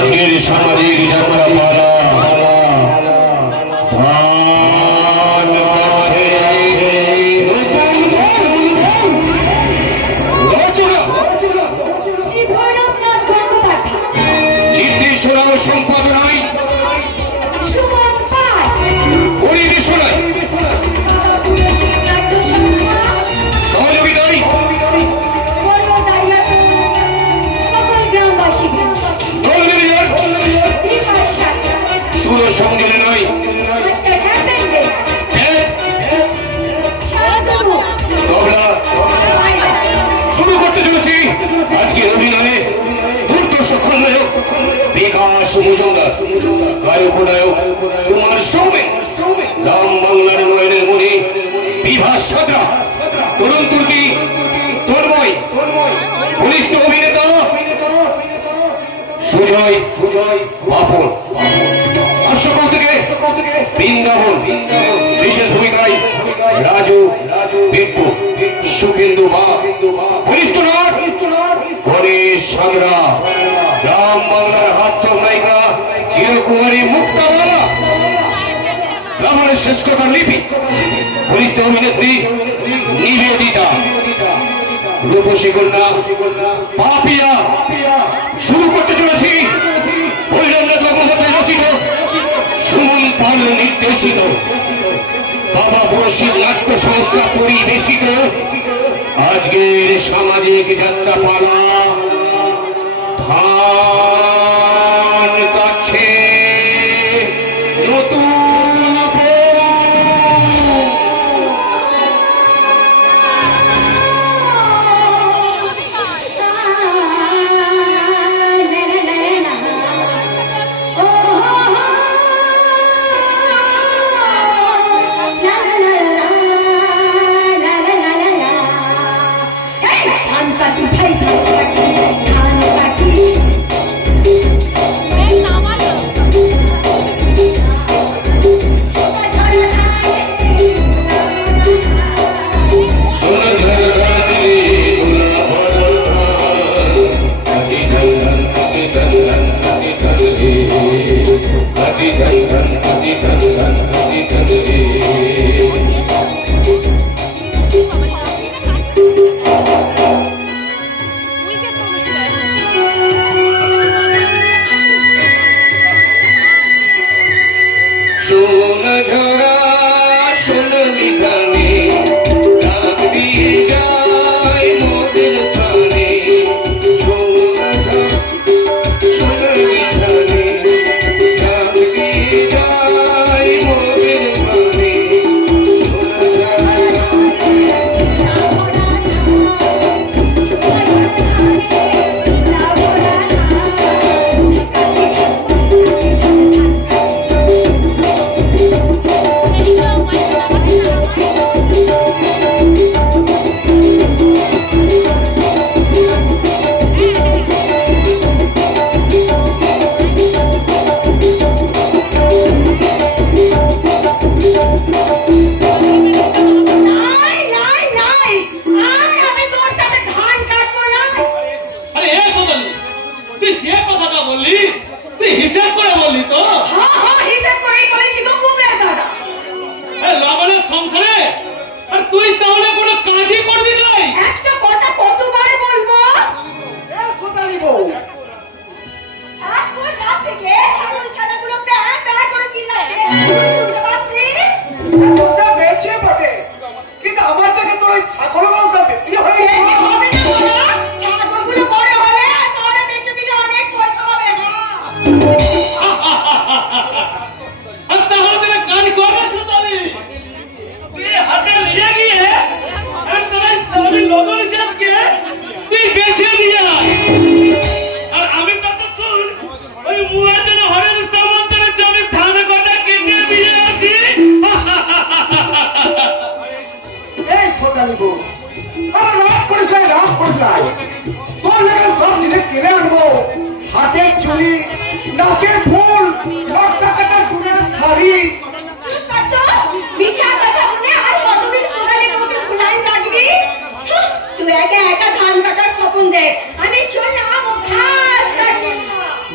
আজকের সামাজিক যাত্রা পালা ধান গাছে নতুন রচনা শ্রী ভৈরবনাথ গঙ্গোপাধ্যায়, নির্দেশনা ও সম্পাদনায় সুমন পাল, পরিবেশনায় বাবা পুরসিক নাট্য সংস্থা, সহযোগিতায় বড় দাঁড়িয়াপুর সকল গ্রামবাসী বিকাশ সাথে সুর সংযোজনায় মাস্টার হ্যাপেন্ডে শান্তনু তবলা শুরু করতে চলেছি আজকের অভিনয়ে দুর্দর্শ খলনায়ক বিকাশ মজুমদার, গায়ক ও নায়ক কুমার সৌমেন, রাম বাংলার নয়নের মণি বিভাস সাঁতরা, তরুণ তুর্কি তন্ময়, বলিষ্ঠ অভিনেতা সুজয় বাপন, হাস্যকৌতুকে বৃন্দাবন, বিশেষ ভূমিকায় রাজু পেট্টু, সুখেন্দু বা, বলিষ্ঠ নাট গণেশ সাঁতরা, রাম বাংলার হাতথম নায়িকা চিরকুমারী মুক্তাবালা, রামায়ণের শেষ কথা লিপি, বলিষ্ঠ অভিনেত্রী নিবেদিতা, রূপসী কন্যা পাপিয়া। শুরু করতে চলেছি ভৈরবনাথ গঙ্গোপাধ্যায় রচিত, সুমন পাল নির্দেশিত, বাবা পুরসিক নাট্য সংস্থা পরিবেশিত আজকের সামাজিক যাত্রা পালা ধান কাছে নতুন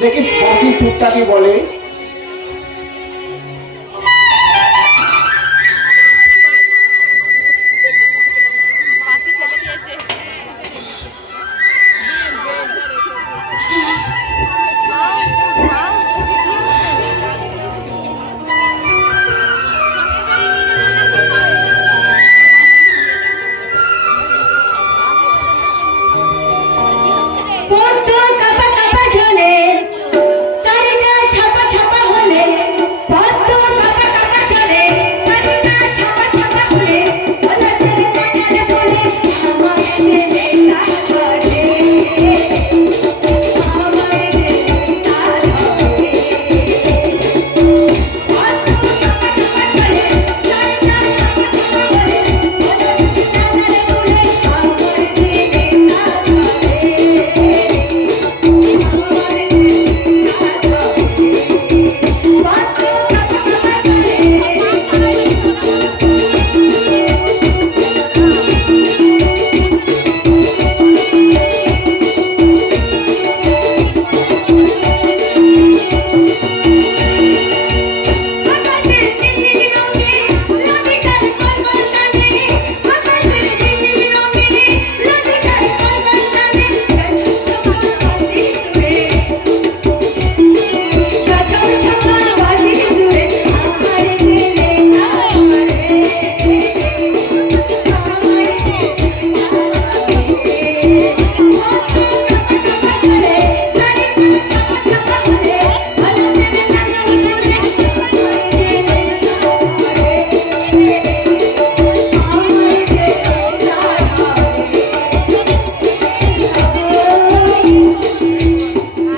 দেখি স্পর্শী সুরটা কি বলে। পদ্ম কাপা কাপা ঝোলে, শাড়িটা ছাপা ছাপা হলে, পদ্ম কাপা কাপা ঝোলে, শাড়িটা ছাপা ছাপা হলে, পলাশের লাগালে বলে, আমার দিলে সাজে, আমার দিলে সাজে। পদ্ম কাপা কাপা ঝোলে, শাড়িটা ছাপা ছাপা হলে, পলাশের লাগালে বলে, আমার দিলে সাজে।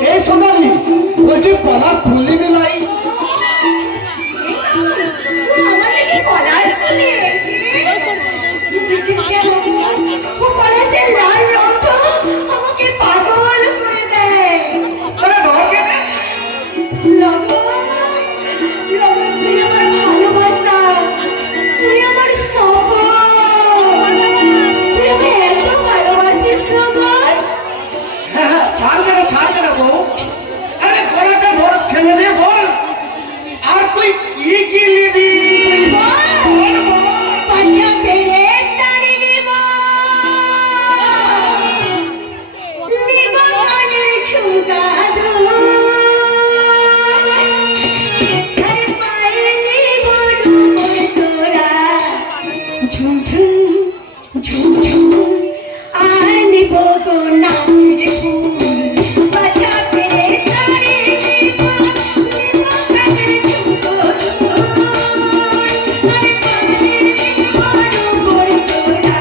এই সোনালি বলছি পলাশ ফুললি মিলাই। আমাকে পাগল করে দেয়। আরে ধরকে দে। লগন, লগন তুই আমার ভালোবাসা, তুই আমার সবল, তুই আমায় এত ভালোবাসিস লগন। হ্যাঁ হ্যাঁ ছাড় দে না বউ। আরে গলাটা ধর ছেড়ে দে বল। আর তুই কি নিবি বল বল। পাঞ্জাবের শাড়ি লিব, লিব কানের ঝুমকা দুল, আর পায়ে লিব রূপোর তোরা, ঝুমঝুম ঝুমঝুম, আর লিব গো নাকের ফুল। পাঞ্জাবের শাড়ি লিব, লিব কানের ঝুমকা দুল, আর পায়ে লিব রূপোর তোরা,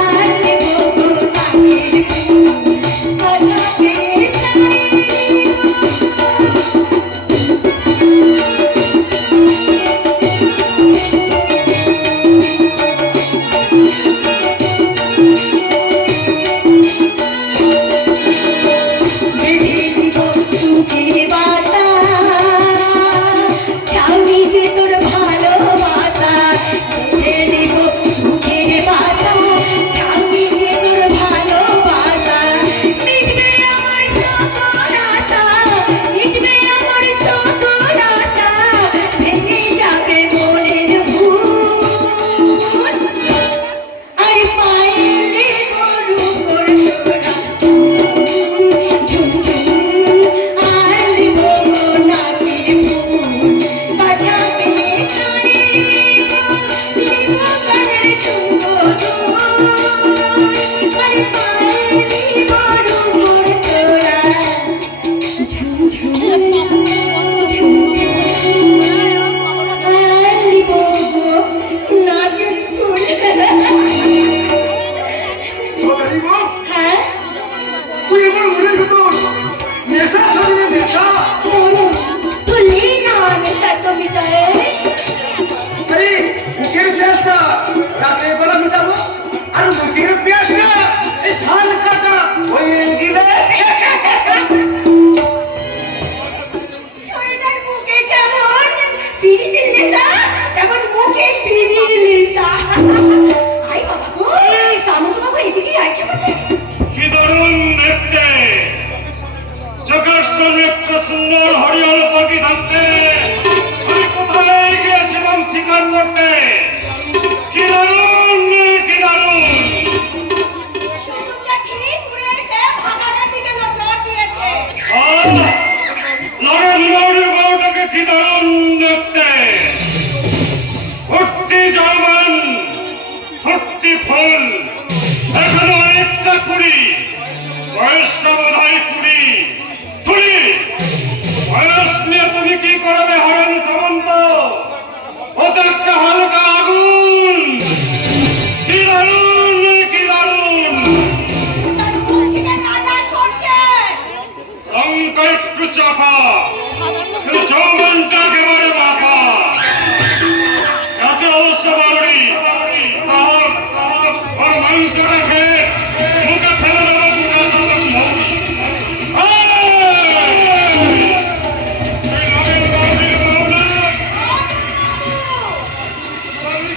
আর লিব গো নাকের ফুল। পাঞ্জাবের শাড়ি বেঁধে দিব সুখের বাসা, ছাউনি যে তোর ভালোবাসা। বেঁধে দিব সুখের বাসা, ছাউনি যে তোর ভালোবাসা। মিটবে আমার সকল আশা, মিটবে আমার সকল আশা, ভেঙে যাবে মনের ভুল। আর পায়ে গরু করে তোরা, ঝুমঝুম, আর লিব গো নাকের ফুল। বাজাবে শাড়ি লিব, লিব কানের ঝুমকো দুল, আর পায়ে লিব রূপোর তোরা, ঝুমঝুম ঝুমঝুম, আর লিব গো নাকের ফুল। সোনালি বউ, হ্যাঁ, তুই আমার মনের ভিতর নেশা ধরনের নেশা। তুলি না নেশা তো মিটায়ে। আরে বুকের প্যাসটা রাতের বেলা মিটাবো, আর বুকের প্যাস না এই ধান জানতে আমি কোথায় গিয়েছিলাম শিকার করতে। কি দারুণ, কি দারুণ। সুযোগটা ঠিক ঘুরে এসে ভাগাড়ের দিকে নজর দিয়েছে। নরেন মৌরির বউটাকে কি দারুণ দেখতে। ফুটতি জওয়ান, ফুটতি ফুল, এখনো অনেকটা কুড়ি, বয়সটা বোধ হয় কুড়ি। তুলি বয়স নিয়ে তুমি কি করবে হরেন সামন্ত? ও তো একটা হালকা আগুন। কি দারুণ, কি দারুণ। তার মুখ থেকে রাজা ছড়ছে। রংটা একটু চাপা, কিন্তু যৌবনটা একেবারে বাঁকা। যাতে অবশ্য বাউরি ওর মাংসটা খেয়ে মুখে ফেলে দেবো দুটা তখন মৌরি।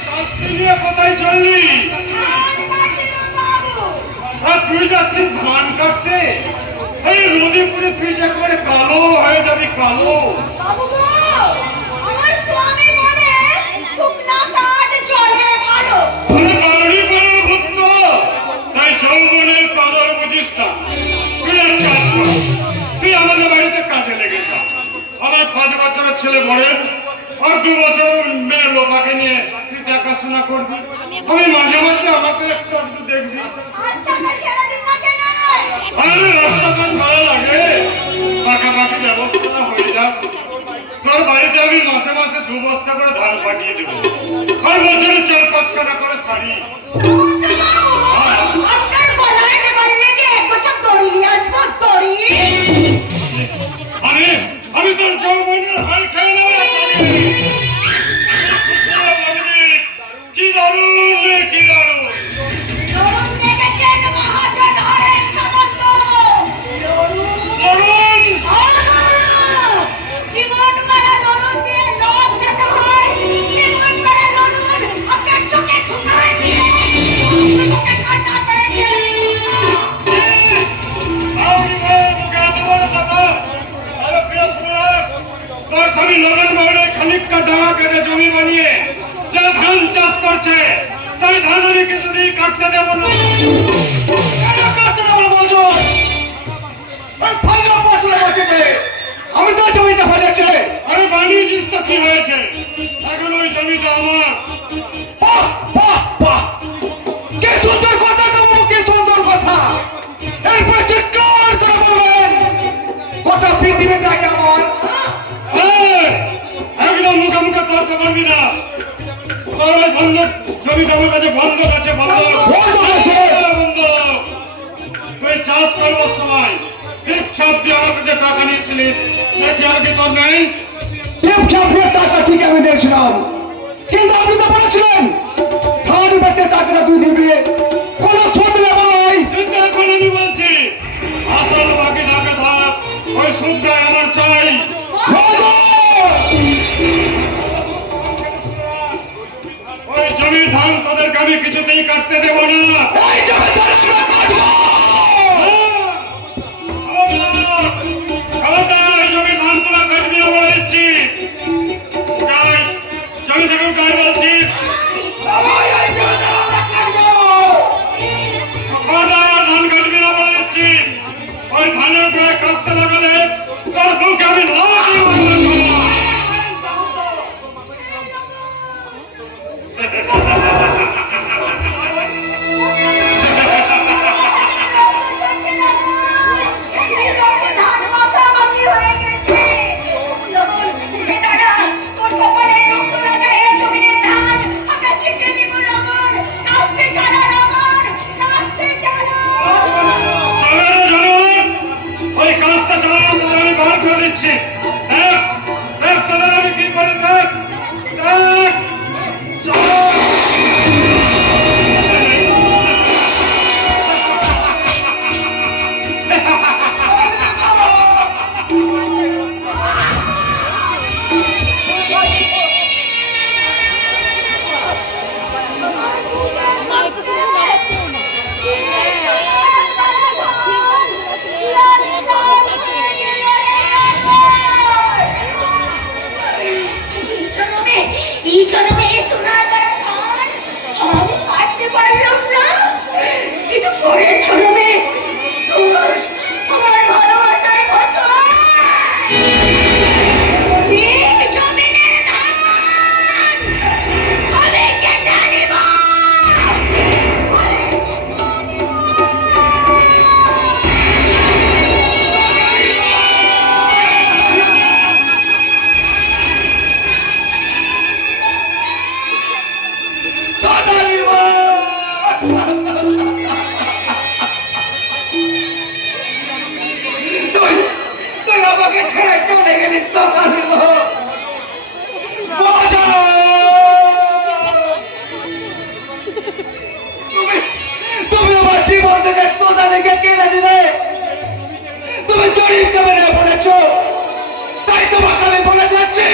কাস্তে নিয়ে কোথায় চললি? ধান কাটছিলাম বাবু। আর তুই যাচ্ছিস ধান কাটতে? এই রোদে পুড়ে তুই যে একেবারে কালো হয়ে যাবি, কালো। বাবু গো, আমার স্বামী বলে শুকনা কাঠ জলে ভালো। আরে বাউরি পাড়ার ভূত তো, তাই যৌবনের কদর বুঝিস না। তুই এক কাজ কর, তুই আমাদের বাড়িতে কাজে লেগে যা। আমার 5 বছরের ছেলে বড়েন আর 2 বছরের মেয়ে লোপাকে নিয়ে তুই দেখাশোনা করবি। আমি মাঝে মাঝে আমাকে একটু একটু দেখবি। আজ টাকা ছেড়ে দিন না কেন? আরে রাস্তাটা ভালো লাগে, পাকাপাকি ব্যবস্থাটা হয়ে যাক। তোর বাড়িতে আমি মাসে মাসে 2 বস্তা করে ধান পাঠিয়ে দেবো, আর বছরে 4-5 খানা করে শাড়ি। সুমন্ত বাবু, আপনার গলায় নেবারে লেগে একগোছা দড়ি নিয়ে আসবো, দড়ি। আমি তোর যৌবনের হাল খেয়ে নেবো। কি দারুণ, কি দারুণ। লড়ুন দেখেছেন মহাজন হরেন সামন্ত। লড়ুন। দারুণ। জীবন মারা লড়ুন দিয়ে লোক খেতে হয়। জীবন মারা লড়ুন আপনার চোখে ঠুকাই দিয়ে চোখে কাটা করে দিয়ে। বাউরি ভাই, মুখে এত বড় কথা। আরে প্রিয় শ্রোতা, তোর স্বামী নরেন বাউরি খানিকটা ডাঙা কেটে জমি বানিয়ে যা ধান চাষ করছে, সেই ধান আমি কিছুতেই কাটতে দেবো না। কেন কাটতে দেবো বলছো? ওই ফাঁকা পাথরে বাঁচিতে আমি তো জমিটা ফেলেছে। আরে বানিয়েছিস তো কি হয়েছে? এখন ওই জমিটা আমার। বাহ বাহ বাহ, কি সুন্দর কথা গো, কি সুন্দর কথা। এরপর চিৎকার করে বলবেন গোটা পৃথিবীটাই আমার। এই, একদম মুখে মুখে তর্ক করবি না। তোর ওই বন্ধক জমিটা আমার কাছে বন্ধক আছে, বন্ধক। বন্ধক আছে? বন্ধক। তুই চাষ করবার সময় ঠিক সব দিয়ে আমার কাছে টাকা নিয়েছিলিস, সে কি আর কি তোর নেই? ব্যবসার টাকা ঠিক আমি দিয়েছিলাম, কিন্তু আপনি তো বলেছিলেন ধান বেচে টাকাটা তুই দিবি, কোনো সুদ নেবো নাই। কিন্তু এখন আমি বলছি আসল বাকি টাকা থাক, ওই সুদটা আমার চাই। ওই জমির ধান তোদেরকে আমি কিছুতেই কাটতে দেবো না। এই জমিদার আমরা কাটবো। খবরদার, ওই জমির ধান তোরা কাটবি না বলে দিচ্ছি। জমি থেকে গায়ে বলছি, সবাই এই জমিদার আমরা কাটবো। খবরদার, ধান কাটবি না বলে দিচ্ছি। ওই ধানের গায়ে কাস্তে লাগালে তোর বুকে আমি লাঠি মারবো। ধান মাথা বাকি হয়ে গেছে। লবণ, যে দাদা, তোর কপালে রক্ত লাগায় এই জমিনের ধান আমরা কেটে নিব। লবণ, নাচতে চালা, লবণ, নাচতে চালা। তবে রে জানোয়ার, ওই কাজটা চালানো তোদের আমি বার করে দিচ্ছি। দেখ, দেখ তোদের আমি কি করি, দেখ, দেখ। চল। লালি লাল হয়ে গেল রে। ওরে ছোট মেয়ে, তোর আমার ভালোবাসার ফসল। এই জমিনের ধান আমি কেটে নিব। আমি কেটে নিব। সোনালি মা, তুই তুই আমাকে ছেড়ে চলে গেলি সোনালি মা। বাজাও! তুমি আমার জীবন থেকে সোনালিকে কেড়ে নিলে। তুমি জরিপকে মেরে বলেছো, তাই তোমাকে আমি বলে যাচ্ছি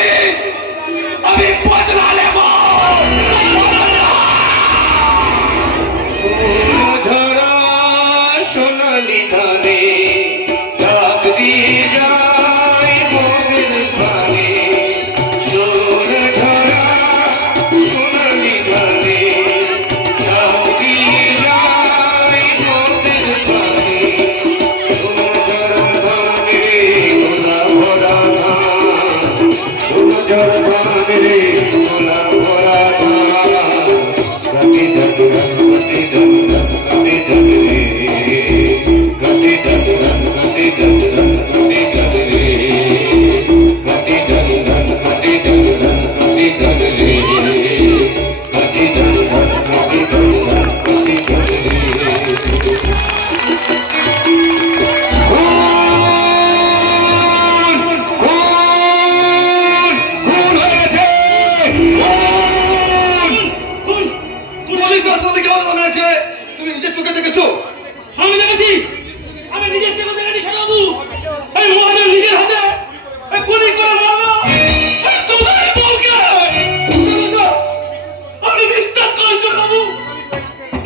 আমি বদলা নেব। ঝরা সোনালি ধানে ডাক দিয়ে যায় মোদের প্রাণে। সোন ঝরা সোনালি ধানে ডাক দিয়ে যায় মোদের প্রাণে। সোন ঝরা ধানে গোলা ভরা ধান, সোন ঝরা ধানে গোলা ভরা ধান। গতি ধন ধন গতি ধন ধন গতি ধন রে, গতি ধন ধন গতি ধন ধন গতি ধন রে, গতি ধন ধন গতি ধন ধন গতি ধন রে, গতি ধন ধন গতি ধন ধন গতি ধন রে। খুন হয়েছে, তুমি নিজের চোখে দেখেছো? আমি দেখেছি, আমি নিজের চোখে দেখেছি বাবু। এই মহাজন নিজের হাতে এই গুলি করে মারলো এই চৌধুরী বউকে। আমি বিশ্বাস করেছি বাবু,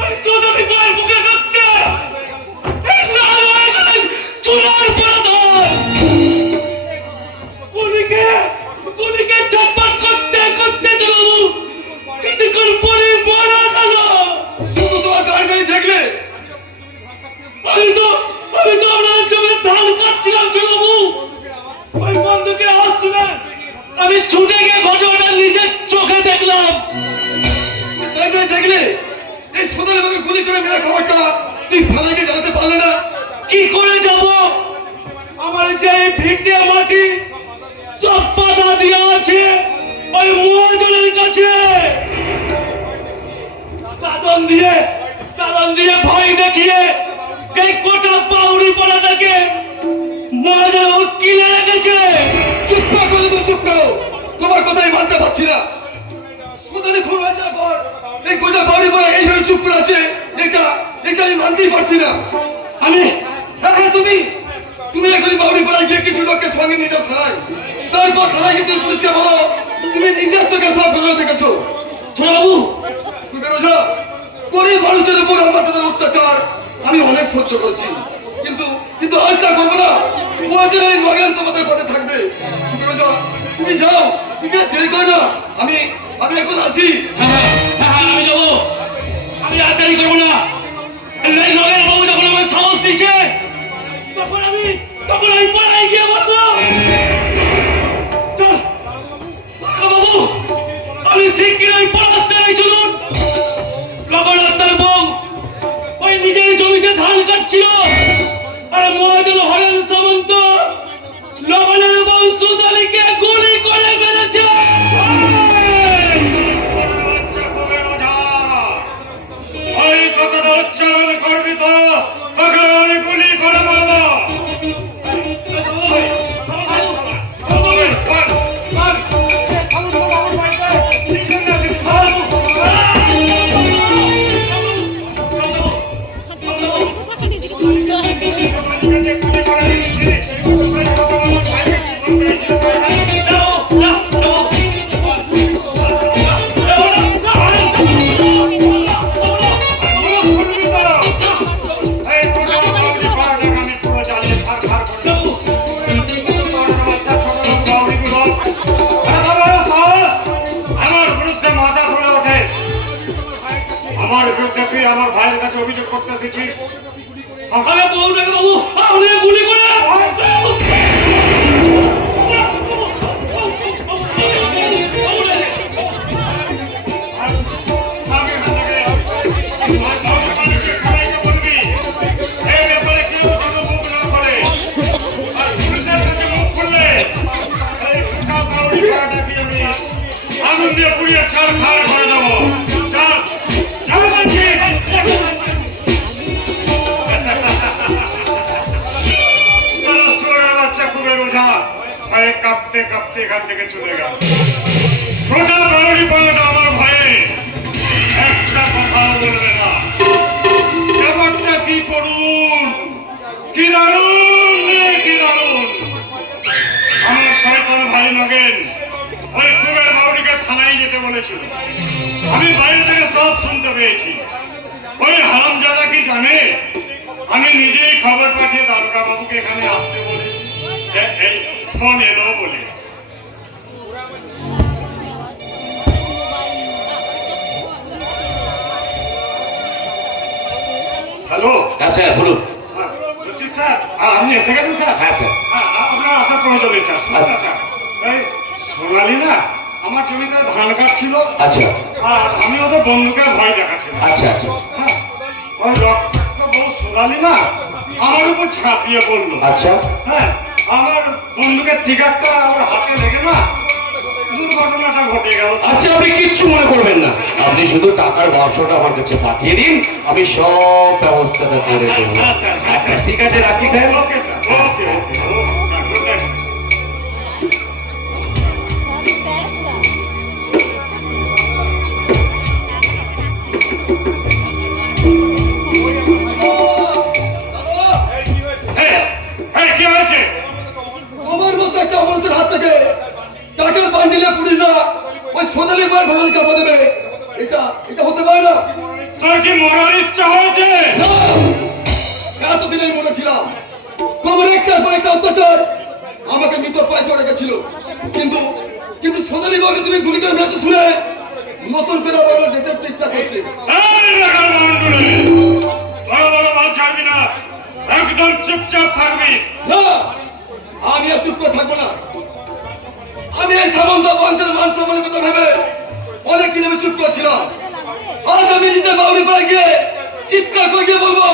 এই চৌধুরী বউয়ের বুকে রক্তে এই লাল হয়ে গেলেন সোনার পরাধন। গুলিকে চটপট করতে করতে বাবু কিছুক্ষণ পরে মারা গেল। শুধু তোমার গাড়ি দেখলে আমি তো আপনার জমির ধান কাটছিলাম বাবু, ওই বন্ধুকে আসছিলেন, আমি ছুটে গিয়ে ঘটনাটা নিজের চোখে দেখলাম। গাড়ি দেখলে এই সোনালি মাকে গুলি করে মেরে খবরটা তুই ফালাকে জানাতে পারলে না? কি করে যাব? আমার যে ভিটে মাটি সব পাতা দেওয়া আছে ওই মহাজনের কাছে। দাদন দিয়ে ভয় দেখিয়ে এই কোটা পাউরি পড়াটাকে মহাজন কিনে রেখেছে। চুপ করো, তুমি চুপ করো। তোমার কথাই মানতে পারছি না। সোনালি খুন হয়ে যাওয়ার পর এই গোটা বাড়ি পড়ে এইভাবে চুপ করে আছে, এটা আমি মানতেই পারছি না। হ্যাঁ তুমি এখনই বাউরি পাড়ায় গিয়ে কিছু লোককে সঙ্গে নিয়ে যাও থানায়। তারপর থানায় গিয়ে তুমি পুলিশকে বলো তুমি নিজের চোখে সব ঘটনা দেখেছো। ছোটবাবু, তুমি বেরো যা। গরিব মানুষের উপর আমার তাদের অত্যাচার আমি অনেক সহ্য করেছি, কিন্তু আজ তা করবো না। প্রয়োজনে এই নগেন তোমাদের পথে থাকবে। তুমি বেরো যাও, তুমি যাও, তুমি আর দেরি করো না। আমি এখন আসি। হ্যাঁ আমি যাবো, আমি আর দেরি করবো না। এই নগের বাবু যখন আমার সাহস দিচ্ছে তখন আমি পাড়ায় গিয়ে বলবো চল বাবু, আমি শিগগির ওই পড়াশোনায় চলুন। লবণাত্মার বউ ওই নিজের জমিতে ধান কাটছিল, আর মহাজন হরেন সামন্ত লবণের বউ সুদালিকে গুলি করে মেরেছে। ওই কথাটা উচ্চারণ করবি তো তোকে আমি গুলি করে মারবো। আমার বিরুদ্ধে তুই আমার ভাইয়ের কাছে অভিযোগ করতে এসেছিস। আরে বউটাকে বাবু আপনি গুলি করে আনন্দে পুড়িয়ে চাল খাওয়া করে দেবো চাল চাল বলছি বাচ্চা খুবই রোজা ভয়ে কাঁপতে কাঁপতে এখান থেকে চলে গেল গোটা বাউরি পাড়াটা আমার ভয়ে একটা কথাও বলবে না ব্যাপারটা কি করুন কি দারুণ কি দারুণ আমার শয়তান ভাই নগেন ওই কুবের বাউরিকে থানায় যেতে বলেছিল আমি বাইরে থেকে সব শুনতে পেয়েছি ওই হারামজাদা কি জানে আমি নিজেই খবর পাঠিয়ে দারোগা বাবুকে এখানে আসতে বলেছি এই ফোন এলো বলে হ্যালো হ্যাঁ স্যার বলুন। বলছি স্যার আপনি এসে গেছেন স্যার হ্যাঁ স্যার। আপনার আসার প্রয়োজন নেই স্যার শুনুন না স্যার এই সোনালি না আমার জমিতে ধান কাটছিল আচ্ছা আর আমি ওদের বন্ধুকে ভয় দেখাচ্ছিলাম আচ্ছা আচ্ছা হ্যাঁ ওই রক্ত বউ সোনালি না আমার উপর ঝাঁপিয়ে পড়লো আচ্ছা হ্যাঁ আমার বন্ধুকের টিকারটা ওর হাতে লেগে না দুর্ঘটনাটা ঘটে গেল আচ্ছা আপনি কিচ্ছু মনে করবেন না, আপনি শুধু টাকার বাক্সটা আমার কাছে পাঠিয়ে দিন, আমি সব ব্যবস্থাটা করে দেবো। হ্যাঁ, স্যার, হ্যাঁ, আচ্ছা স্যার। ঠিক আছে, রাখি sir. Okay sir okay good night কি হয়েছে আমার মতো একটা মানুষের হাত থেকে টাকার বান্ডিলে পুলিশ না ওই সোনালি বই ভবন চাপা দেবে, এটা এটা হতে পারে না। তোর কি মরার ইচ্ছা হয়েছে না! এতদিনেই মনে ছিলাম তোমার একটার পর একটা অত্যাচার আমাকে মৃত পায় করে রেখেছিল, কিন্তু কিন্তু সোনালি বইকে তুমি গুলি করে মেরেছো শুনে নতুন করে আবার আমার দেশের ইচ্ছা করছে। এই বেকার মন্ডলে বড় বড় বাল ছাড়বি না, একদম চুপচাপ থাকবি। না, আমি আর চুপ করে থাকবো না। আমি এই সামন্ত বংশের মান সম্মানের কথা ভেবে অনেকদিন আমি চুপ করেছিলাম। আজ আমি নিজে বাউরি পায়ে গিয়ে চিৎকার করে গিয়ে বলবো,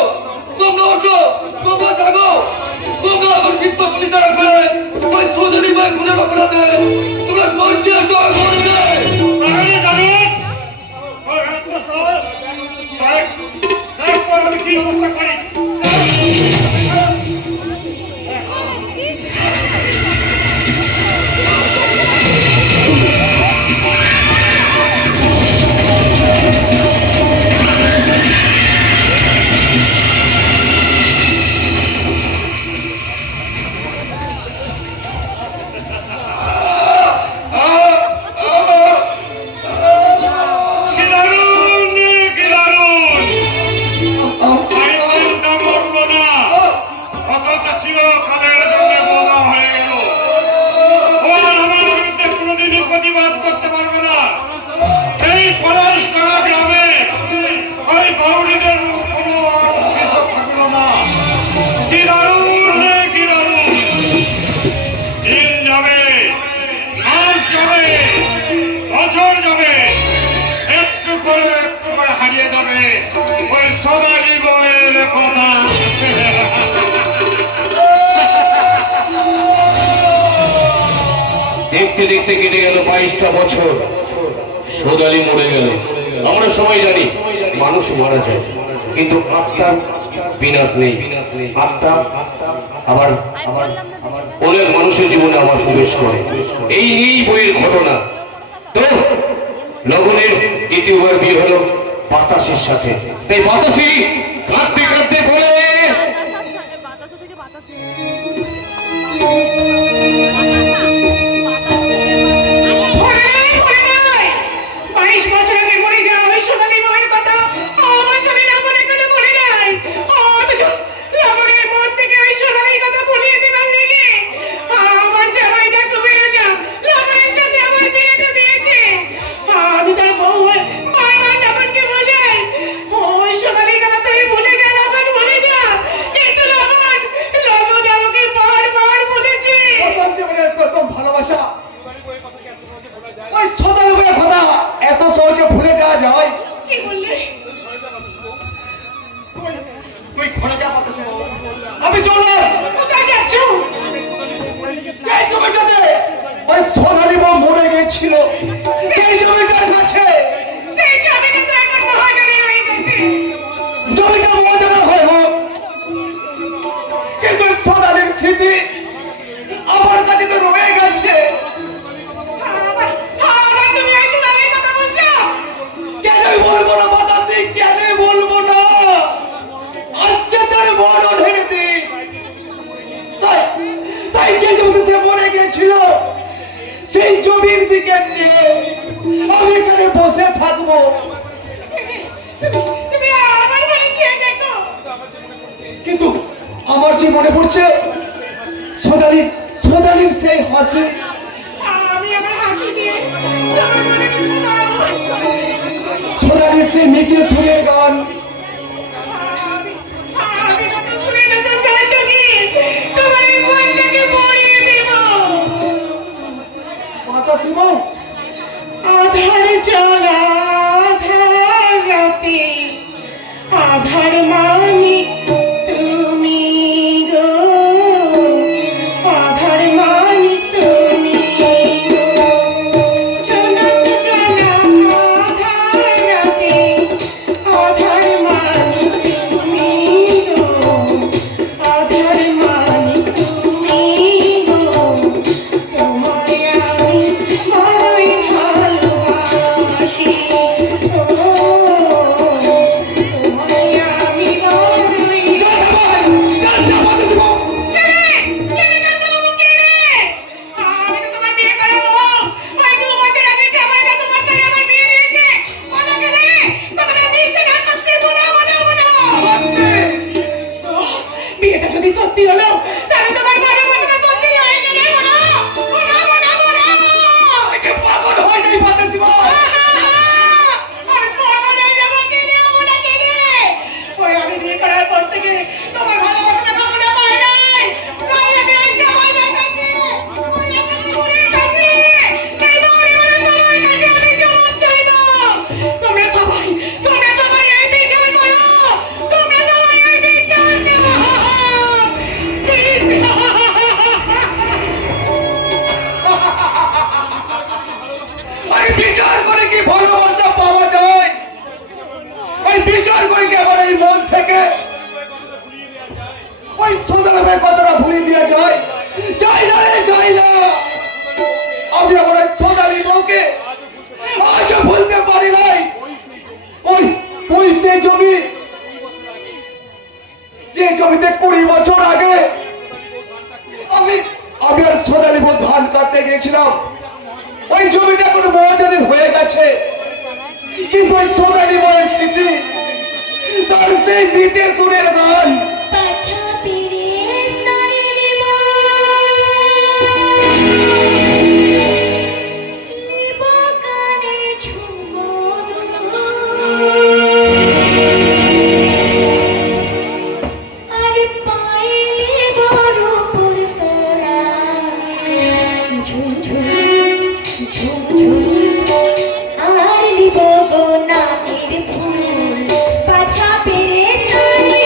তোমরা ওঠো, তোমরা জাগো, তোমরা আমার বৃত্ত বলিতে রাখবে ওই সোনালি বই খুনের অপরাধে তোমরা করছে তো করছে। তাহলে জানুন ওর হাত তো সাহস তারপর আমি কি অবস্থা করি কি দারুণ কি দারুণ সাইলেন্টটা মরলো না অথচ চিরকালের জন্য বোমা হয়ে গেল। ও আর আমার বিরুদ্ধে কোনোদিনই প্রতিবাদ করতে পারবে না। এই পলাশডাঙ্গা গ্রামে ওই বাউরিদের কোনো আর কৃষক থাকলো না। কি দারুণ কি দারুণ দিন যাবে, মাস যাবে, বছর যাবে, একটু করে হারিয়ে যাবে ওই সোনালি বইয়ের কথা। দেখতে দেখতে কেটে গেল 22টা বছর, সোনালি মরে গেল। আমরা সবাই জানি মানুষ মারা যায়, কিন্তু আত্মার বিনাশ নেই। আত্মা আবার আবার অনেক মানুষের জীবনে আবার প্রবেশ করে, এই নিয়েই বইয়ের ঘটনা। তো লগনের দ্বিতীয়বার বিয়ে হলো বাতাসের সাথে, তাই বাতাসি কাঁদতে কাঁদতে বলে, বাতাসা থেকে বাতাস আমি তার বউ হয়ে বারবার লাবণকে বোঝাই ওই সোনালি কথা তুই ভুলে যা, লাবণ ভুলে যা। সেই জমিটার কাছে। সেই জমিটা তো এখন মহাজনের হয়ে গেছে। জমিটা মহাজনের হয়ে হোক, কিন্তু সোনালির স্মৃতি আমার কাছে তো রয়ে গেছে। আবার তুমি এই সোনালির কথা বলছো? কেনই বলবো না বাতাসি, কেনই বলবো না? আচ্ছা তার মরণ হেরে দি। তাই তাই যে জমিতে সে মরে গেছিল সেই জমির দিকে চেয়ে আমি এখানে বসে থাকবো। তুমি আমার বাড়ি চেয়ে দেখো। কিন্তু আমার যে মনে পড়ছে সোনালির সেই হাসি। আমি আমার হাসি দিয়ে তোমার মনে মিঠে দাঁড়াবো। সোনালির সেই মিটিয়ে সুরের গান। আমি নতুন করে নতুন গানটা নিয়ে তোমার এই মনটাকে ভরিয়ে দেব। বাতাসি মা, আধার জ্বালা আধার রাতে আধার মানিক তুমি গো, আধার মানিক তুমি গো। জনক জ্বালা আধার রাতে আধার মানিক তুমি গো, আধার মানিক তুমি গো। তোমায় আমি বড়ই ভালোবাসি, ও তোমায় আমি বড়ই। গানটা বাতাসি মা। কেন কাঁদতে বাবু, কেন? আমি তো তোমার বিয়ে করাবো। ওই 2 বছর আগে জামাইরা তোমার তাই আমার বিয়ে দিয়েছে। বলো কেন? কথাটা মিশে না করতে বলো। সত্যি বিয়েটা যদি সত্যি হলো তাহলে তোমার ভালোবাসাটা সত্যি হয়ে গেলে বলো। একে পাগল হয়ে যাই বাতাসি মা। আমি পাগল হয়ে যাবো, কেনে হবো না কেনে? ওই আমি বিয়ে করার পর থেকে তোমার ভালোবাসাটা কখনো পাই নাই। তাই আমি ওই জামাইদের কাছে, ওই আমার বোনের কাছে, এই বাড়ি ঘরের সবার কাছে আমি জবাব চাইবো। তোমরা সবাই এই বিচার করো। তোমরা সবাই এই বিচার করো। আরে বিচার করে কি ভালোবাসা পাওয়া যায়? ওই বিচার করে কি আমার এই মন থেকে ওই সোনালের কথাটা ভুলিয়ে দেওয়া যায়? যাই না রে, যাই না। আমি আমার ওই সোনালি বউকে আজও ভুলতে পারি নাই। ওই সে জমি, যে জমিতে 20 বছর আগে আমি আর সোনালি বউ ধান কাটতে গিয়েছিলাম। ওই জমিটা কোনো মহাজনের হয়ে গেছে, কিন্তু ওই সোনালি বউয়ের স্মৃতি, তার সেই মিটে সুরের গান। পাছা পেরে সোনালি লিব কানে ঝুমো আরে পাইলে বড় পর তোরা ঝুমঝুম ঝুমঝুম আর লিব গো নামের ফুল। পাছা পেরে সোনালি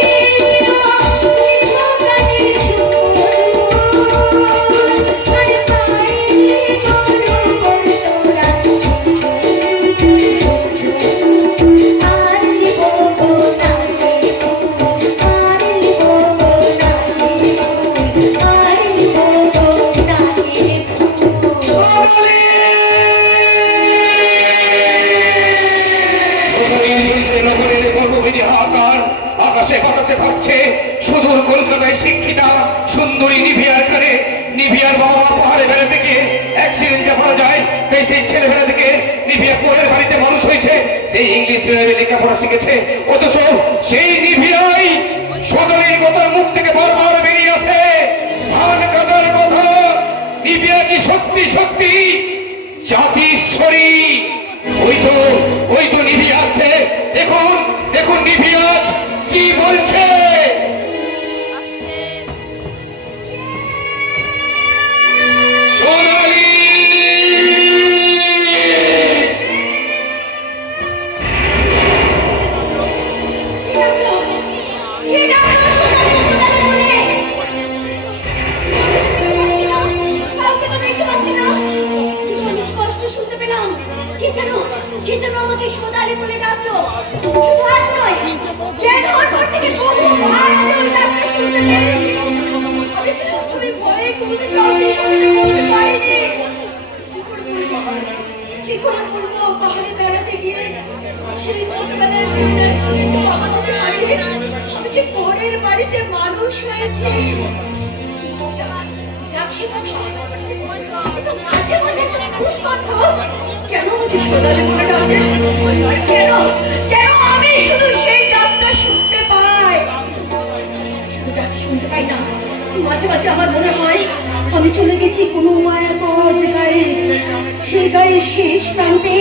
লিব কানে ঝুমো আরে পাইলে বড় পর তোরা ঝুমঝুম ঝুমঝুম আর লিব গো নামের ফুল, আর লিব গো নামের ফুল, আর লিব গো নামের ফুল। সোনালি! সোনালির জন্য নগরের গর্ভবতী হাহাকার আকাশে বাতাসে ভাসছে। সুদূর কলকাতায় শিক্ষিতা সুন্দরী নিভিয়ার ঘরে, নিভিয়ার বাবা মা পাহাড়ে বেড়াতে গিয়ে অ্যাক্সিডেন্টে মারা যায়। তাই সেই ছেলেবেলা থেকে নিভিয়া পরের বাড়িতে মানুষ হয়েছে, সেই ইংলিশ মিডিয়ামে লেখাপড়া শিখেছে। অথচ সেই নিভিয়াই সোনালির কথার মুখ থেকে বারবার বেরিয়ে আসে ধান কাটার কথা। নিভিয়া কি সত্যি সত্যি জাতিশ্বরী? ওই তো নিভিয়া আছে। দেখুন দেখুন নিভিয়া কি বলছে। আসছে। সোনালি! কি ডাকলো সোনালি সোনালি বলে? কাউকে তো দেখতে পাচ্ছি না, কিন্তু আমি স্পষ্ট শুনতে পেলাম তোমাদের কাউকে কোনোদিন বলতে পারিনি। কি করে বলবো পাহাড়ে বেড়াতে গিয়ে সেই ছোটবেলায় একটা বাবাকে হারিয়ে আমি যে পরের বাড়িতে মানুষ হয়েছে। যাক সে কথা, মাঝে মাঝে একটা মানুষ কথা কেন আমাকে সোনালি বলে ডাকে? কেন কেন আমি শুধু সেই ডাকটা শুনতে পাই? শুধু ডাক শুনতে পাই না, মাঝে মাঝে আমার মনে হয় আমি চলে গেছি কোনো মায়াবজ গায়ে। সেই গায়ের শেষ প্রান্তে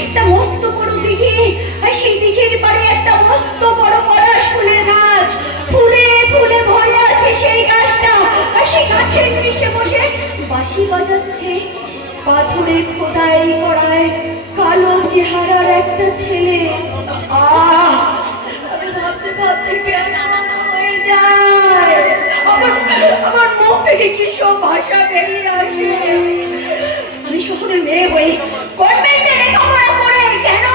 একটা মস্ত বড় দিঘি, আর সেই দিঘির পাড়ে একটা মস্ত বড় পলাশ ফুলের গাছ। ফুলে ফুলে ভরে আছে সেই গাছটা, আর সেই গাছের নিচে বসে বাঁশি বাজাচ্ছে পাথরে খোদাই করায় কালো চেহারার একটা ছেলে। আমি ভাবতে ভাবতে কেমন হয়ে যায়, আমার মুখ থেকে কি সব ভাষা বেরিয়ে আসে। আমি শহরের মেয়ে হয়ে কনভেন্টে লেখাপড়া করে কেন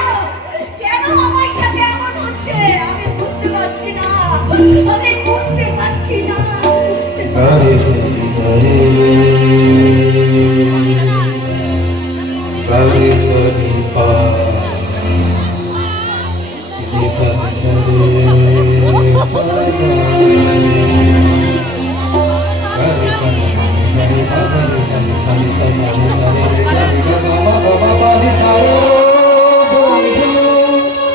কেন আমার সাথে এমন হচ্ছে আমি বুঝতে পারছি না, আমি বুঝতে পারছি না।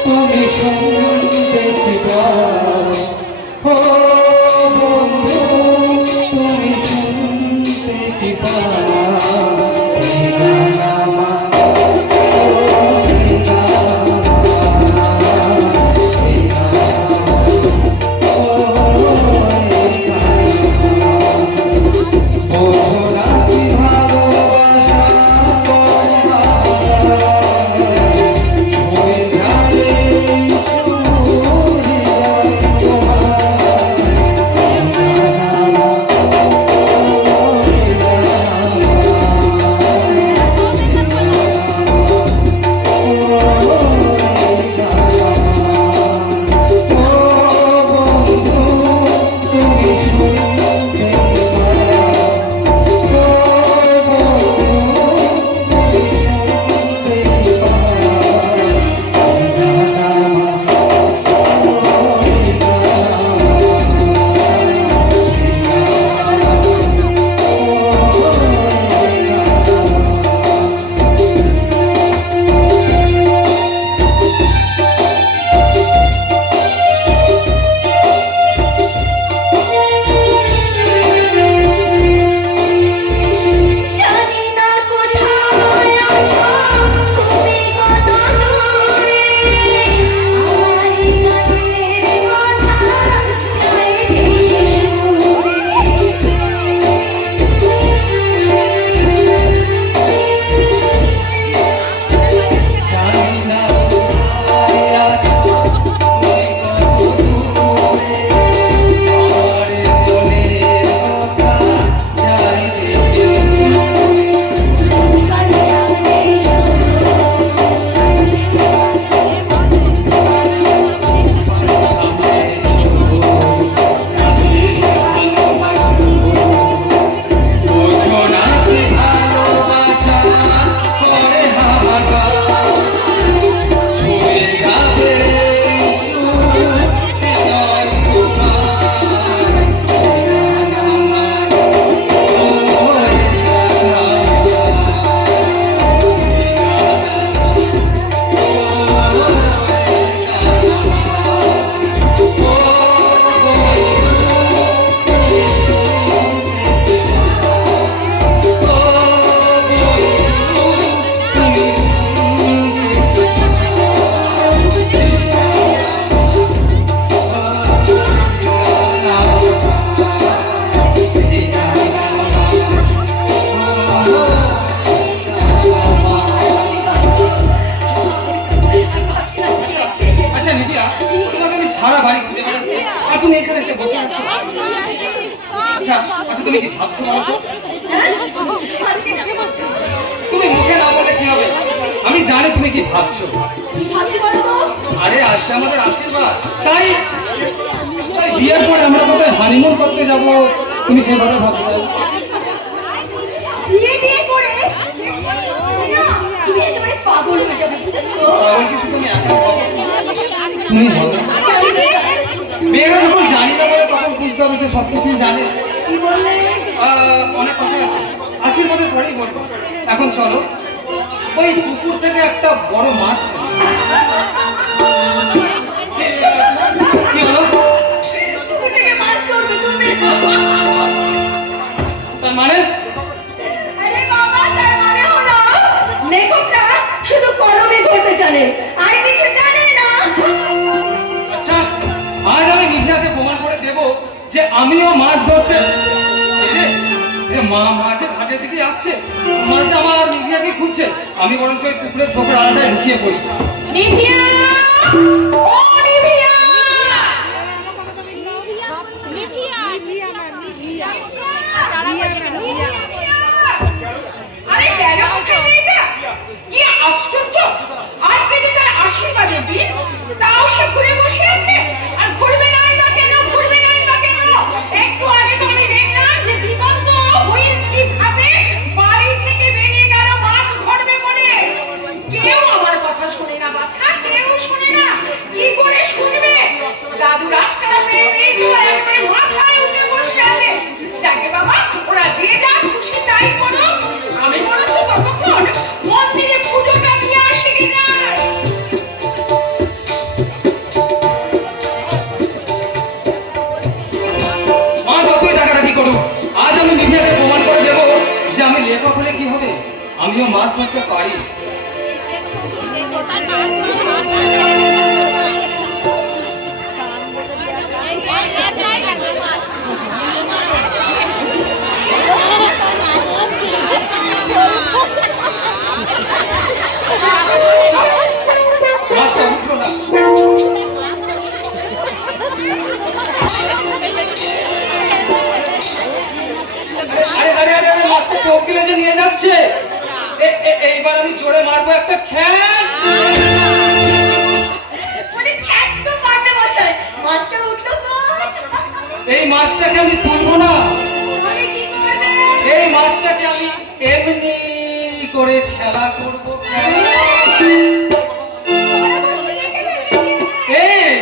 তুমি শুনতে কি পাও? ও বন্ধু তুমি শুনতে কি পাও? এই গান আমার, এই গান আমার, এই গান আমার, এই গান আমার। বোঝো না কি ভালোবাসা করে হারা, ছুঁয়ে যাবে জানি না কোথায় আছো তুমি কত দূরে, আমার গানের কথা যায় ভেসে সুরে। জানি না কোথায় আছো তুমি কত দূরে, আমার মনের কথা যায় ভেসে সুরে। কাল সামনে বোঝো না কি ভালোবাসা করে হারা, ছুঁয়ে যাবে হৃদয় তোমার। এই গান আমার, ও এই গান আমার, এই গান আমার, ও এই গান আমার। ও আচ্ছা নিদিয়া, তোমাকে আমি সারা বাড়ি খুঁজে বেড়াচ্ছি আর তুমি এখানে এসে বসে আছো। আচ্ছা আচ্ছা তুমি কি ভাবছো বলো তো? তুমি মুখে না বললে কি হবে, আমি জানি তুমি কি ভাবছো। ভাবছি বলো তো, আরে আজকে আমাদের আশীর্বাদ, তাই তাই বিয়ের পরে আমরা কোথায় হানিমুন করতে যাবো তুমি সেই কথা ভাবছো? একেবারে পাগল হয়ে যাবে বুঝেছো? পাগল কি শুধু আমি একা হবো? তুমি বলো। জানি না। মেয়েরা যখন জানি না বলে তখন বুঝতে হবে সে সবকিছুই জানে। কি বললে? অনেক কথা আছে, আশীর্বাদের পরেই বলবো। এখন চলো ওই পুকুর থেকে একটা বড় মাছ ধরি। কি হলো? পুকুর থেকে মাছ ধরবে তুমি? তার মানে আরে বাবা, তার মানে হলো লেখকরা শুধু কলমে ধরতে জানে, আর কিছু জানে না। আচ্ছা, আজ আমি নিভিয়াকে প্রমাণ করে দেব যে আমিও মাছ ধরতে। এই রে, মাছের ঘাটের দিকে আসছে, মাছ আমার আর নিভিয়াকে খুঁজছে। আমি বরঞ্চ ওই পুকুরের ঝোপের আলাদায় লুকিয়ে পড়ি। নিভিয়া, ও নিভিয়া! আরে কেন উঠে মেয়েটা? কি আশ্চর্য! আজকে যে তার আশীর্বাদের দিন, তাও সে ঘুরে বসে আছে। আর ঘুরবে নাই বা কেন, ঘুরবে নাই বা কেন? একটু আগে তো আমি দেখলাম যে দিগন্ত হয়েছি ভাবে বাড়ি থেকে বেরিয়ে গেল মাছ ধরবে বলে। কেউ আমার কথা শোনে না বাছা, কেউ শোনে না। কি করে শুনবে? দাদু রাস্তাটা পেয়ে একেবারে মাথায় উঠে বসে আছে। যাকে বাবা, ওরা যে যা খুশি তাই করো। আমি বরঞ্চ ততক্ষণ মন্দিরে পুজোটা দিয়ে আসি কিনা। মা যতই টাকাটাকি করুক, আজ আমি নিভিয়াকে প্রমাণ করে দেব যে আমি লেখক হলে কি হবে, আমিও মাছ ধরতে পারি। মাছটা উঠলো না। আরে আরে আরে আরে, মাছটা টোপ গিলে যে নিয়ে যাচ্ছে। এইবার আমি জোরে মারবো একটা খ্যাচ। মানে ক্যাচ তো পারতে বসায়, মাছটা উঠলো কই? এই মাছটাকে আমি তুলবো না, মানে কি করবে? এই মাছটাকে আমি এমনি করে খেলা করবো। ওরা বসে গেছে বেরিয়েছে। এই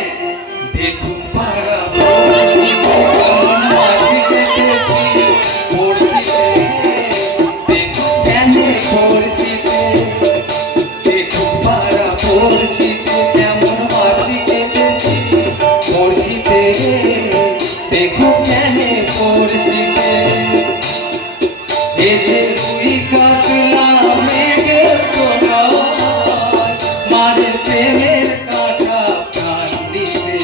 দেখুন পাড়া কেমন মাছ দেখেছি বড়শিতে, দেখুন কেন বড়শিতে, দেখুন পাড়া বড়শিতে কেমন মাছ দেখেছি বড়শিতে, দেখুন কেন বড়শিতে। এ যে রুই কাতলা মেঘের তোলায়, মারে প্রেমের কাঁটা প্রাণ দিতে,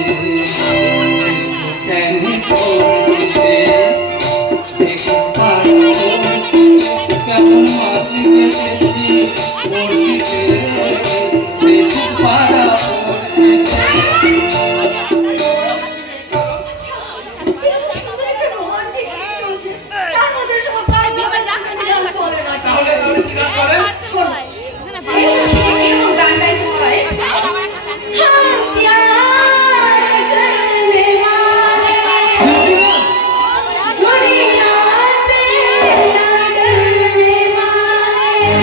কেন বড়শিতে, দেখুন পাড়া বড়শিতে কেমন মাছ দেখেছি বড়শিতে, দেখুন পাড়া বড়শিতে। আচ্ছা, এরকম সুন্দর একটা রোমান্টিক সিন চলছে, তার মধ্যে সব পাগল চলে না। তাহলে কি গান চলে? এই সিনে কিরকম গান গাইতে হয়? हम प्यार करने वाले दुनिया से न डरने वाले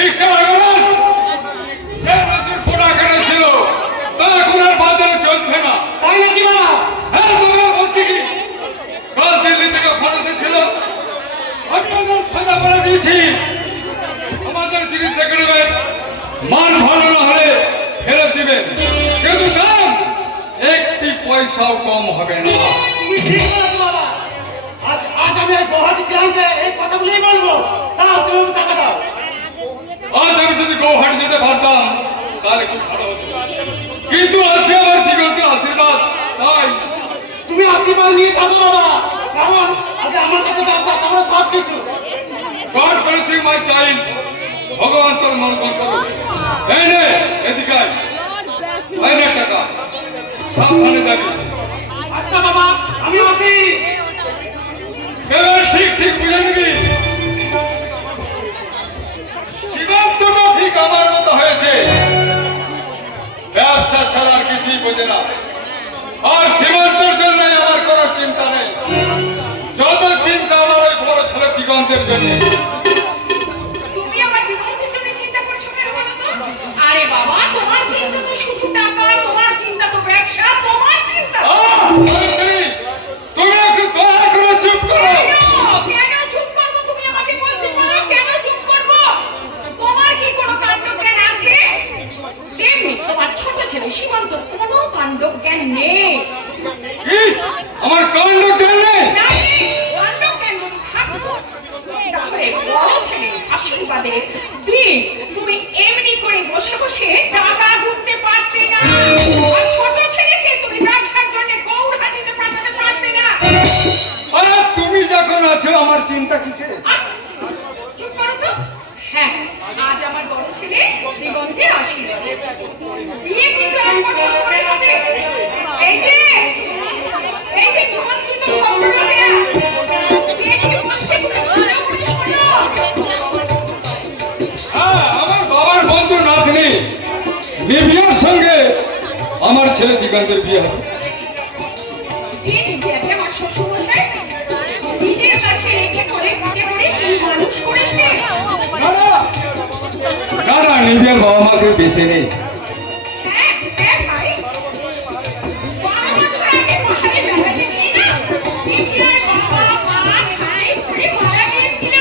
মিস্টার আগরওয়াল, যে নতুন ফোটা কেটেছিল তা এখন আর বাজারে চলছে না। তাই নাকি বাবা? হ্যাঁ, তবে বলছি কি, কাল দিল্লি থেকে ফোন এসেছিল, আমি ওদের সাদা করে দিয়েছি, আমাদের জিনিস দেখে নেবেন, মান ভালো না হলে ফেরত দিবেন, কিন্তু দাম একটি পয়সাও কম হবে না। তুমি ঠিক বলেছো বাবা। আজ আমি এই গৌহাটি ক্লায়েন্টকে এই কথাগুলোই বলবো। দাও, তুমি আমাকে টাকা দাও। আজ আমি যদি গৌহাটি যেতে পারতাম তাহলে খুব ভালো হতো, কিন্তু আছে আমার দিগন্তের আশীর্বাদ, তাই তুমি আশীর্বাদ নিয়ে থাকো বাবা, কারণ আজ আমার কাছে ব্যবসা, তোমার সব কিছু। গড ব্লেসিং মাই চাইল্ড, ভগবান তোর মঙ্গল করুন। এই নে, এদিকে আয়, এই নে টাকা, সাবধানে থাকি। আচ্ছা বাবা, আমি আসি। এবার ঠিক ঠিক বুঝে নিবি, সীমান্তটা ঠিক আমার মতো হয়েছে, ব্যবসা ছাড়া আর কিছুই বোঝে না, আর সীমান্তের জন্য আমার কোনো চিন্তা নেই, যত চিন্তা আমার ওই বড় ছেলে দিগন্তের জন্য। তুমি আমার দিগন্তের জন্য চিন্তা করছো কেন বলো তো? আরে বাবা, তোমার চিন্তা তো শুধু টাকা, তোমার চিন্তা তো ব্যবসা, তোমার চিন্তা মন্ত্রী, তুমি একটু দয়া করে চুপ করো। কেন চুপ করবো? তুমি আমাকে বলতে পারো কেন চুপ করবো? তোমার কি কোনো কাণ্ড জ্ঞান আছে? তেমনি তোমার ছোট ছেলে সীমান্ত কোনো কাণ্ড জ্ঞান নেই। কি? আমার কাণ্ড জ্ঞান নেই? না, কাণ্ড জ্ঞান যদি থাকতো, তাহলে বড় ছেলে আশীর্বাদে দিন তুমি এমনি করে বসে বসে টাকা গুনতে পারতে না, আর ছোট ছেলেকে তুমি ব্যবসার জন্য গৌহাটিতে পাঠাতে পারতে না। আরে তুমি যখন আছো আমার চিন্তা কিসের? চুপ করো তো। হ্যাঁ, আজ আমার বড় ছেলে দিগন্তের আশীর্বাদ, বিয়ে কিন্তু 1 বছর পরে হবে। এই যে নিমন্ত্রিত ভক্তরা, দেখে বসে শোনো। হ্যাঁ, আমার বাবার বন্ধু নাতনি নিভিয়ার সঙ্গে আমার ছেলে দিগন্তের বিয়ে হবে। যে নিবিয়াকে আমার শ্বশুরমশাই নিজের কাছে রেখে করে কাটে করে এই মানুষ করেছে। না না, নিভিয়ার বাবা মাকে বেঁচে নেই। হ্যাঁ, ভাই, 12 বছর আগে পাহাড়ে বেড়াতে গিয়ে না নিবিয়ার বাবা মা ভাই ঘুরে মারা গিয়েছিল।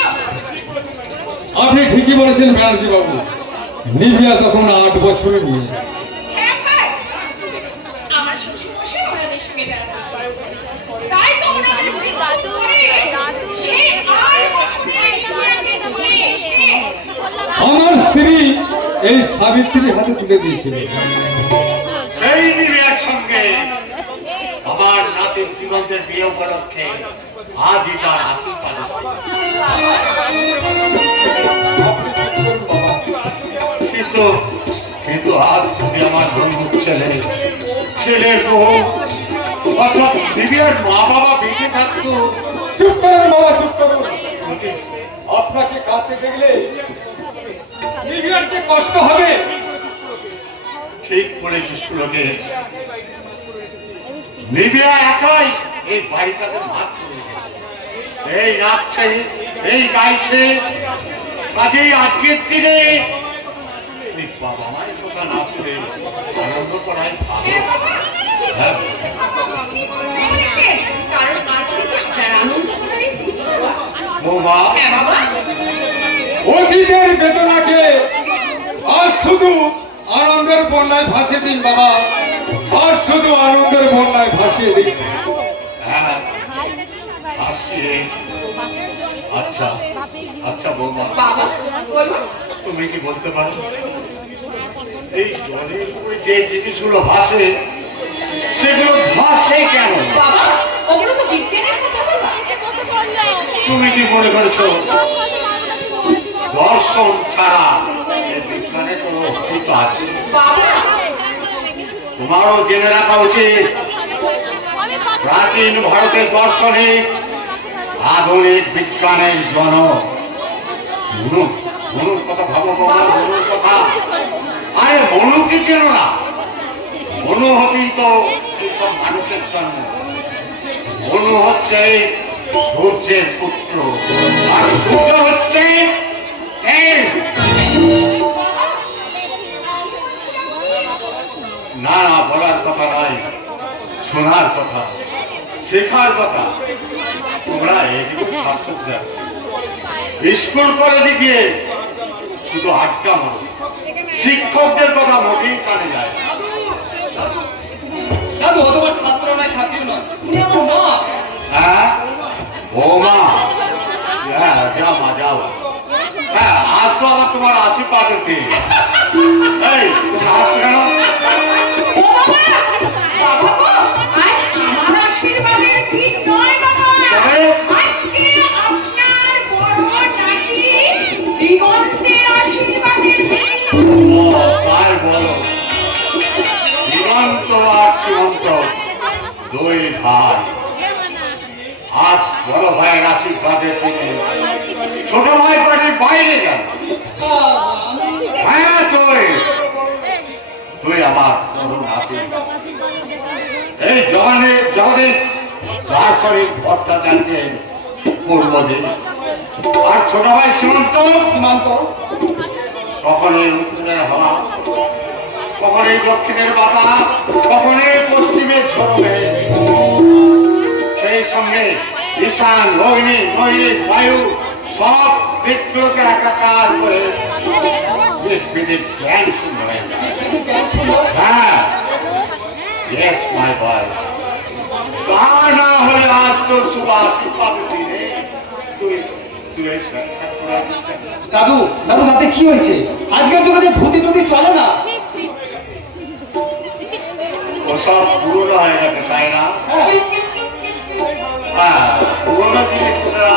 আপনি ঠিকই বলেছেন ব্যানার্জি বাবু, নিভিয়া তখন 8 বছরের মেয়ে। হ্যাঁ ভাই, আমার শ্বশুরমশাই ওনাদের সঙ্গে বেড়াতে গিয়েছে। তাই তো ওনাদের দুই দাদু সেই 8 বছরের নিবিয়াকে নিয়ে এসে আমার স্ত্রী এই সাবিত্রী হাতে তুলে দিয়েছিল। সেই নিবিয়ার সঙ্গে আমার নাতির দিগন্তের বিয়ে উপলক্ষে আজই তার আশীর্বাদ। কিন্তু আজ তুমি আমার বন্ধুর ছেলের বউ অর্থাৎ নিবিয়ার মা বাবা বেঁচে থাকতো। চুপ করুন বাবা, চুপ করুন। আপনাকে কাঁদতে দেখলে নিভিয়ার যে কষ্ট হবে। ঠিক বলেছিস লোকে, নিবিয়া একাই এই বাড়িটাকে ভাগ করে দিয়েছে। এই নাচছে, এই গাইছে, কাজেই আজকের দিনে এই বাবা মায়ের কথা না করে আনন্দ করাই ভালো। হ্যাঁ, কারণ আজকে যে আপনার আনন্দ করারই বৌমা, হ্যাঁ বাবা, অতীতের বেদনাকে আজ শুধু আনন্দের বন্যায় ভাসিয়ে দিন বাবা, আর শুধু আনন্দের বন্যায় ভাসিয়ে দিন। হ্যাঁ আসছি রে। আচ্ছা আচ্ছা বৌমা, বাবা বলুন। তুমি কি বলতে পারো এই জলের উপরে যে জিনিসগুলো ভাসে সেগুলো ভাসে কেন? বাবা, ওগুলো তো বিজ্ঞানের কথা বাবা। তুমি কি মনে করেছো দর্শন ছাড়া এই বিজ্ঞানের কোনো অস্তিত্ব আছে? বাবা, তোমারও জেনে রাখা উচিত প্রাচীন ভারতের দর্শনে আধুনিক বিজ্ঞানের জনক। মনুর কথা ভাবো বাবা, মনুর কথা। আরে মনু কি চেন না? মনু হতেই তো এইসব মানুষের জন্ম। মনু হচ্ছে সূর্যের পুত্র, আর সূর্য হচ্ছে বলার কথা নয়, শোনার কথা, শেখার কথা। তোমরা এদিকে ছাত্রছাত্রীরা স্কুল কলেজে গিয়ে শুধু আড্ডা মারো, শিক্ষকদের কথা মোটেই কানে যায় না। দাদু ও তোমার ছাত্র নয়, ছাত্রী নয়, তুমি আমার মা। হ্যাঁ বৌমা, হ্যাঁ যাও মা যাও। হ্যাঁ আজ তো আবার তোমার আশীর্বাদের দিন। এই তুমি হাসছো কেন? ও বাবা, বাবা গো, আজ আমার আশীর্বাদের দিন নয় বাবা। তবে? আজকে আপনার বড় নাতি দিগন্তের আশীর্বাদের দিন। ও তাই বলো। জীবন্ত আর সীমন্ত দুই ভাই, আজ বড় ভাইয়ের আশীর্বাদের দিনে ছোট ভাই বাড়ির বাইরে গেল। হ্যাঁ তুই আমার বড় নাতি। এই জগনের দার্শনিক ভট্টাচার্যের পূর্বদিন। আর ছোট ভাই সীমান্ত কখনোই উত্তরের হাওয়া, কখনোই দক্ষিণের বাতাস, কখনোই পশ্চিমের ঝড়ে। সেই সঙ্গে ঈশান অগ্নি নৈরিক বায়ু সব দিকগুলোকে একাকার করে পৃথিবীর জ্ঞান শূন্য হয়ে যায়। হ্যাঁ, yes my boy, তা না হলে আজ তোর সুবাস পাবে দিনে তুই এই ব্যাখ্যা করে দিস কেন? দাদু দাদু তাতে কি হয়েছে? আজকের যুগে যে ধুতি টুতি চলে না। ওসব পুরোনো হয়ে গেছে তাই না? হ্যাঁ, পুরোনো জিনিস তোরা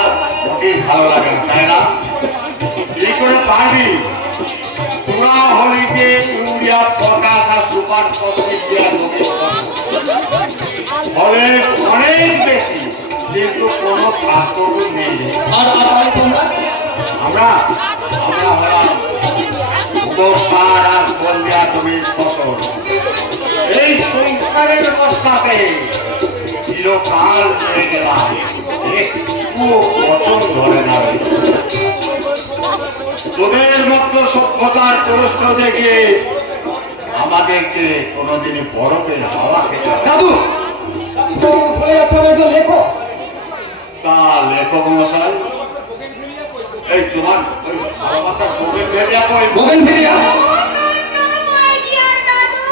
মোটেই ভালো লাগে না তাই না? কি করে পারবি? তোরা হলি যে ইউরিয়া, পটাশ আর সুপার ফসফেট দেওয়া ফলে অনেক বেশি, কিন্তু কোনো তাৎপর্য নেই। আর তাহলে তোমরা? আমরা হলাম উপসার আর বন্যা জমির ফসল। এই সংসারের অবস্থাতে চিরকাল রয়ে গেলাম, একটু পছন্দ ধরে না। তোদের মতো সভ্যতার প্রশ্ন দেখে আমাদেরকে কোনোদিনই বরফের হাওয়া খেতে হবে। দাদু ভুলে যাচ্ছে আমার একজন লেখক। তা লেখক মশাই, এই তোমার ওই ভালোবাসার গোবেন ভেরিয়া কই? গোবেন ভেরিয়া? my dear দাদু,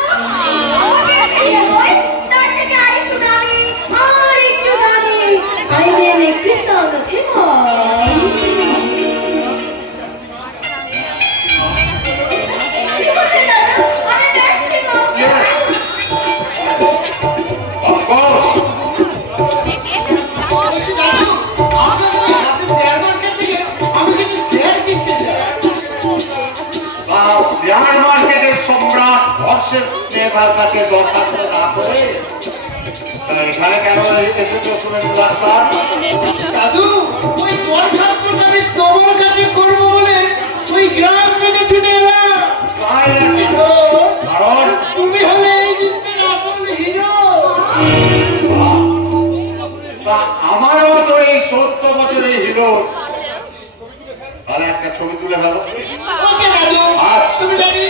ওকে ফেলে বই, তার থেকে আরেকটু দামি, আরেকটু দামি। I will make this all of him all. কি বলছেন দাদু? আমি maximum. Yes. Of course. Share মার্কেটের সম্রাট হর্ষের নেতার কাছে দরখাস্ত না করে তাহলে এখানে কেন এসেছো শুনেছি ডাক্তার? দাদু, ওই দরখাস্তটা আমি তোমার কাছে করবো বলে ওই গ্রাম থেকে ছুটে এলাম। তাই নাকি? কারণ তুমি হলে এই বিশ্বের আসল হিরো। তা আমার মতো এই 70 বছরের হিরো তাহলে একটা ছবি তুলে ফেলো। ওকে দাদু, তুমি জানি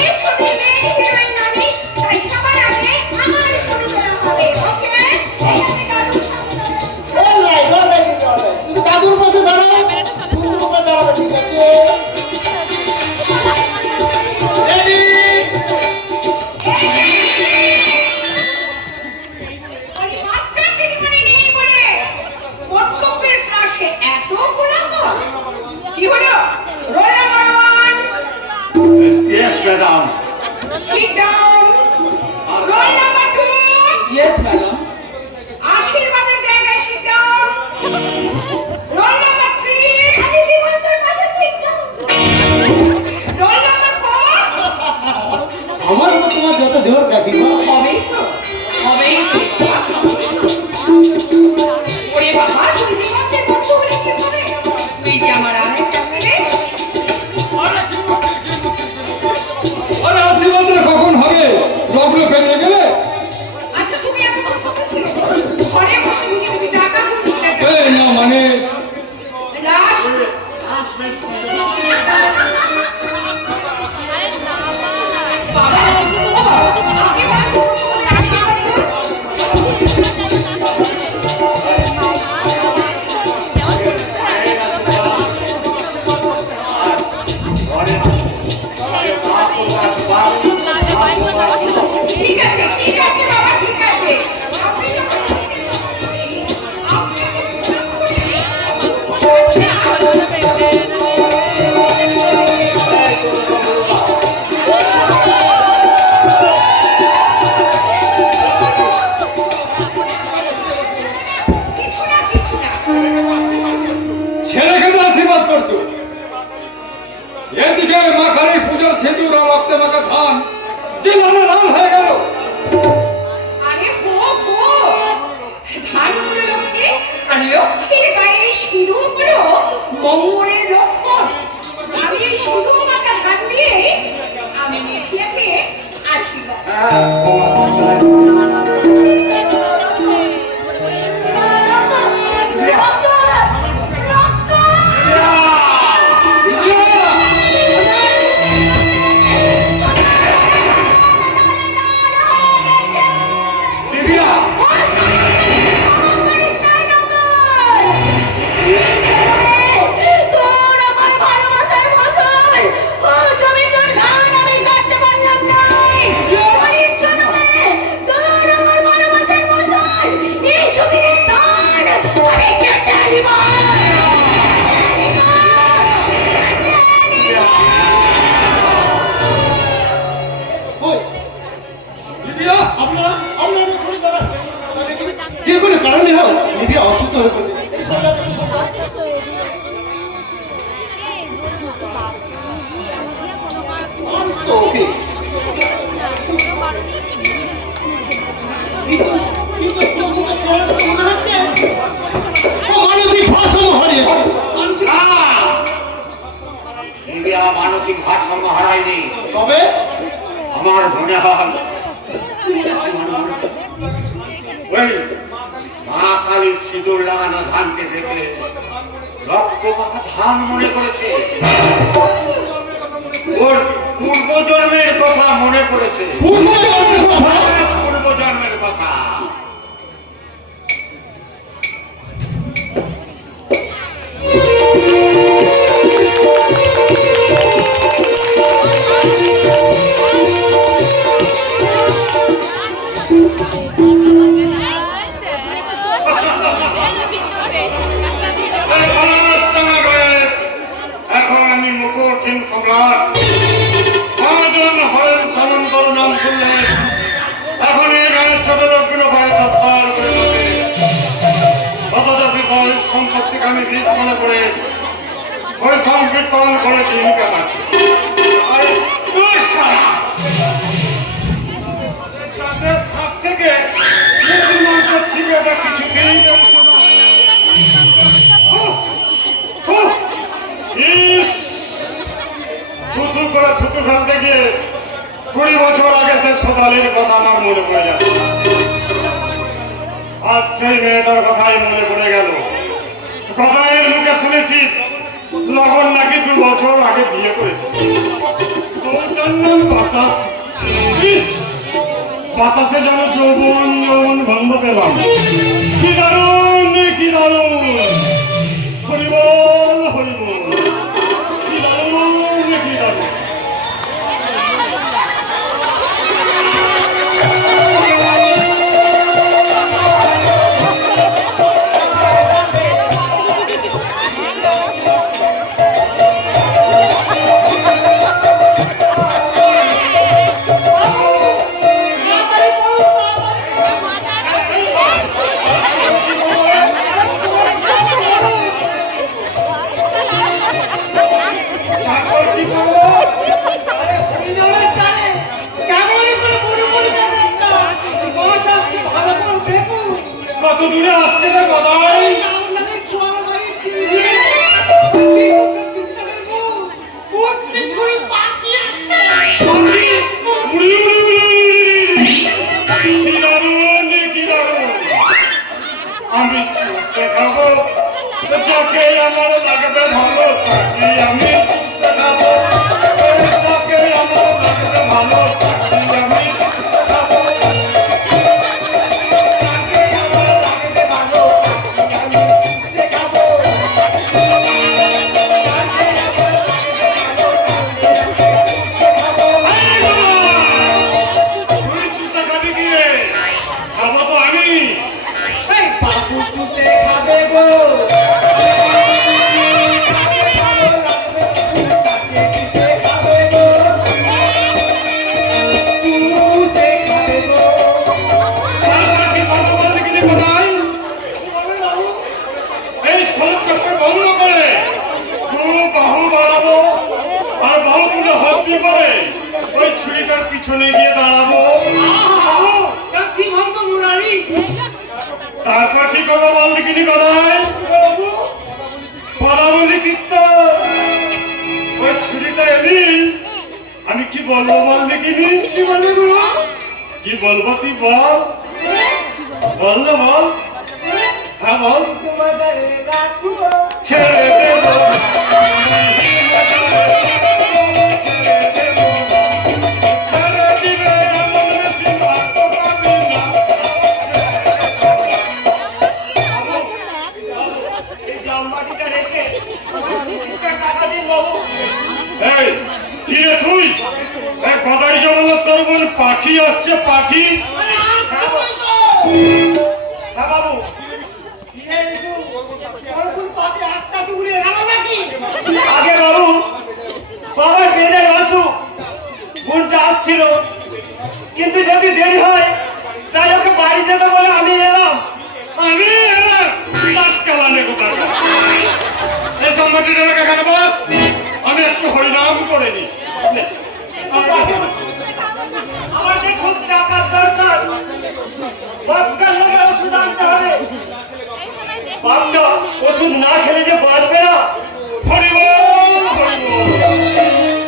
এই ছবি মেয়ে হিরোইন নামি, তাই সবার আগে আমার ছবি তোলা হবে, ওকে? অলরাইট তুমি দাদুর পাশে দাঁড়াও, সুন্দর করে দাঁড়াবে, ঠিক আছে? রেডি? ওই মাস্টার দিদিমণি নেই বলে কর্তব্যের ক্লাসে এত কোলাহল। কি হলো? Roll number 1, yes madam. sit down. Roll number 2, yes madam. আশীর্বাদের জায়গায় sit down. রোল নাম্বার 3, আরে দিগন্তর পাশে sit down. রোল নাম্বার 4, আমার মতো তোমার যত জোর কাকিমা। হবেই তো, হবেই তো। ওরে বাবা, তুই দিগন্তের বন্ধু হলে কি হবে? তুই যে আমার আরেকটা ছেলে। আরে আশীর্বাদটা কখন হবে? রগ্ন পেরিয়ে গেলে? আচ্ছা, তুমি এত কথা ছিল ঘরে বসে তুমি টাকা তুলতে এই না মানে লাশ আরে না অমরের লক্ষণ। আমি এই শুধু মাথা ধান দিয়ে আমি নিভিয়াকে আশীর্বাদ তোর আমার ভালোবাসার ফসল ও জমিদার ধান আমি কাটতে পারলাম না। গরিব জনমে তোর আমার ভালোবাসার ফসল এই জমিদার ধান আমি কেটে আনিব। যে কোনো কারণে হোক নিভিয়া অসুস্থ হয়ে পড়েছে। তো ওকে কিন্তু চোখগুলো সরে তো মনে হচ্ছে ও মানসিক ভারসাম্য হারিয়ে গেছে। নিবিয়া মানসিক ভারসাম্য হারায়নি, তবে আমার মনে হয় ওই মা কালীর সিঁদুর লাগানো ধানকে দেখে রক্ত মাখা ধান মনে করেছে, ওর পূর্বজন্মের কথা মনে পড়েছে, পূর্বজন্মের কথা। এখন আমি মুকুটহীন সম্রাট মহাজন হরেন সামন্তর নাম শুনলে এখন এই গায়ের ছোট লোকগুলো ভয়ে তৎপর করে বসে। অথচ বিষয় সম্পত্তিকে আমি বিষ মনে করে ওই সংকীর্তন করে দিন কাটাচ্ছি। আরে তুই শালা! তাদের হাত থেকে মুরগির মাংস ছিঁড়ে এটা কিছুতেই দেখছো না। ইস! থুতু করে থুতু ফেলতে গিয়ে 20 বছর আগে সে সোতালির কথা আমার মনে পড়ে যাচ্ছে। আজ সেই মেয়েটার কথাই মনে পড়ে গেল। কথায়ের মুখে শুনেছি লগন নাকি 2 বছর আগে বিয়ে করেছে। ওটার নাম বাতাস। ইস! বাতাসে যেন যৌবন যৌবন গন্ধ পেলাম। কি দারুণ, কি দারুণ! হরিবল হরিবল, কি দারুণ, কি দারুণ! কত দূরে আসছে রে গদাই? উড়ি, উড়ি, উড়ি, উড়ি। কি দারুণ, কি দারুণ! আমি চুষে খাবো যাকে আমার লাগবে ভালো, তাকে আমি চুষে খাবো যাকে আমার লাগবে ভালো, তাকে আমি চুষে খাবো। তুই চুষে খাবি গিয়ে, খাবো তো আমি। এই ফলক চক্কর বন্ধ করে পুরো বাহু বাড়াবো আর বাহু তুলে হস্তি করে ওই ছুরিটার পিছনে গিয়ে দাঁড়াবো। তারপর কি করবো বল দেখিনি কথায়? পদাবলী বলবো বল দেখিনি? কি বলবি গো? কি বলবো তুই বল, বল না বল। হ্যাঁ বল। ছেড়ে দেব ছেড়ে দিবে এমন বেশি বাঁচতে পারবি না। এই, কি রে তুই? এই গদাই জমানো তোর বোন পাখি আসছে, পাখি। হ্যাঁ বাবু, আগে বাবু বাবার বেজে আসু বোনটা আসছিল, কিন্তু যদি দেরি হয় তাই ওকে বাড়ি যেতে বলে আমি এলাম। আমি কালানে কোথায় এই জন্মটির এখানে বস, আমি একটু হরিনাম করে নি। আমার যে খুব টাকার দরকার, বাপটার লোকে ওষুধ আনতে হবে। বাপটা ওষুধ না খেলে যে বাঁচবে না। হরিবল হরিবল,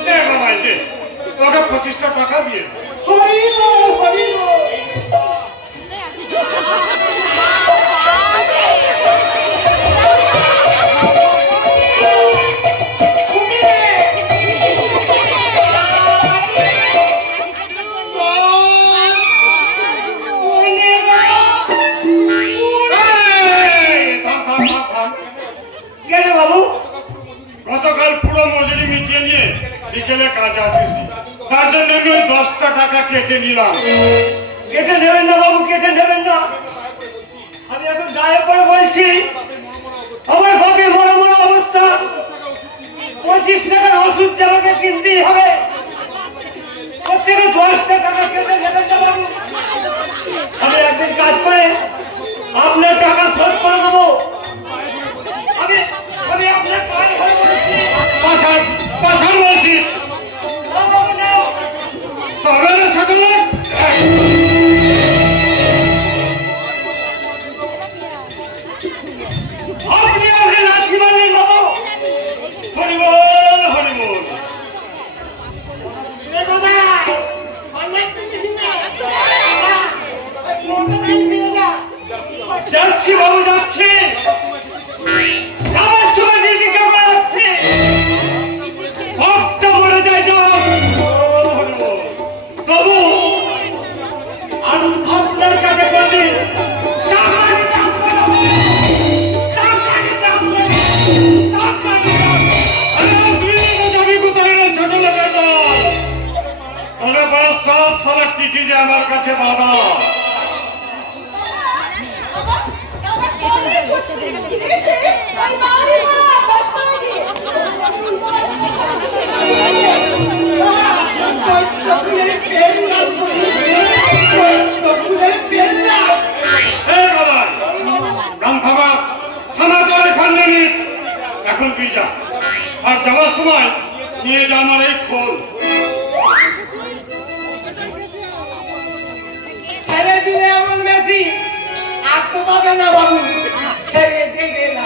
দে বাবাই দে, তোকে 25টা টাকা দিয়ে দে। হরিবল হরিবল। এই, থাম থাম থাম থাম। কেন বাবু? গতকাল পুরো মজুরি মিটিয়ে নিয়ে বিকেলে কাজ আসিস নি, তার জন্য আমি ওই 10টা টাকা কেটে নিলাম। কেটে নেবেন না বাবু, কেটে নেবেন না। আমি এখন দায়ে পড়ে বলছি, আমার বাপের মনে মনে অবস্থা, 25 টাকার ওষুধ যে আমাকে কিনতেই হবে। প্রত্যেকে 10টা টাকা কেটে নেবেন না বাবু। আমি একদিন কাজ করে আপনার টাকা শোধ করে দেবো। আমি আমি আপনার পায়ে ধরে বলেছি। পাছাড় পাছাড় বলছি, না বাবু, না। তবে না ছোট লোক। আপনি আমাকে লাথি মারলেন বাবু। হরিবল হরিবল। যাচ্ছি বাবু, যাচ্ছি। যাওয়ার সময় দিকে কেমন যাচ্ছে? ভক্ত মরে যায় যাও। তবু আপনার কাছে কোনদিন টাকা নিতে আসবে না বাবু। টাকা নিতে আসবে না। টাকা নিতে আসবে না। আরে অসুবিধা যাবি কোথায় রে ছোট লোকের দল? তোরা বড় সব সারা টিকি যে আমার কাছে বাধা। এই গদাই, গান থামা, থানা করে খানদানি। এখন তুই যা, আর যাওয়ার সময় নিয়ে যা আমার এই খোল। ছেড়ে দিলে এমন বেশি আর তো পাবে না বাবু। ছেড়ে দেবে না।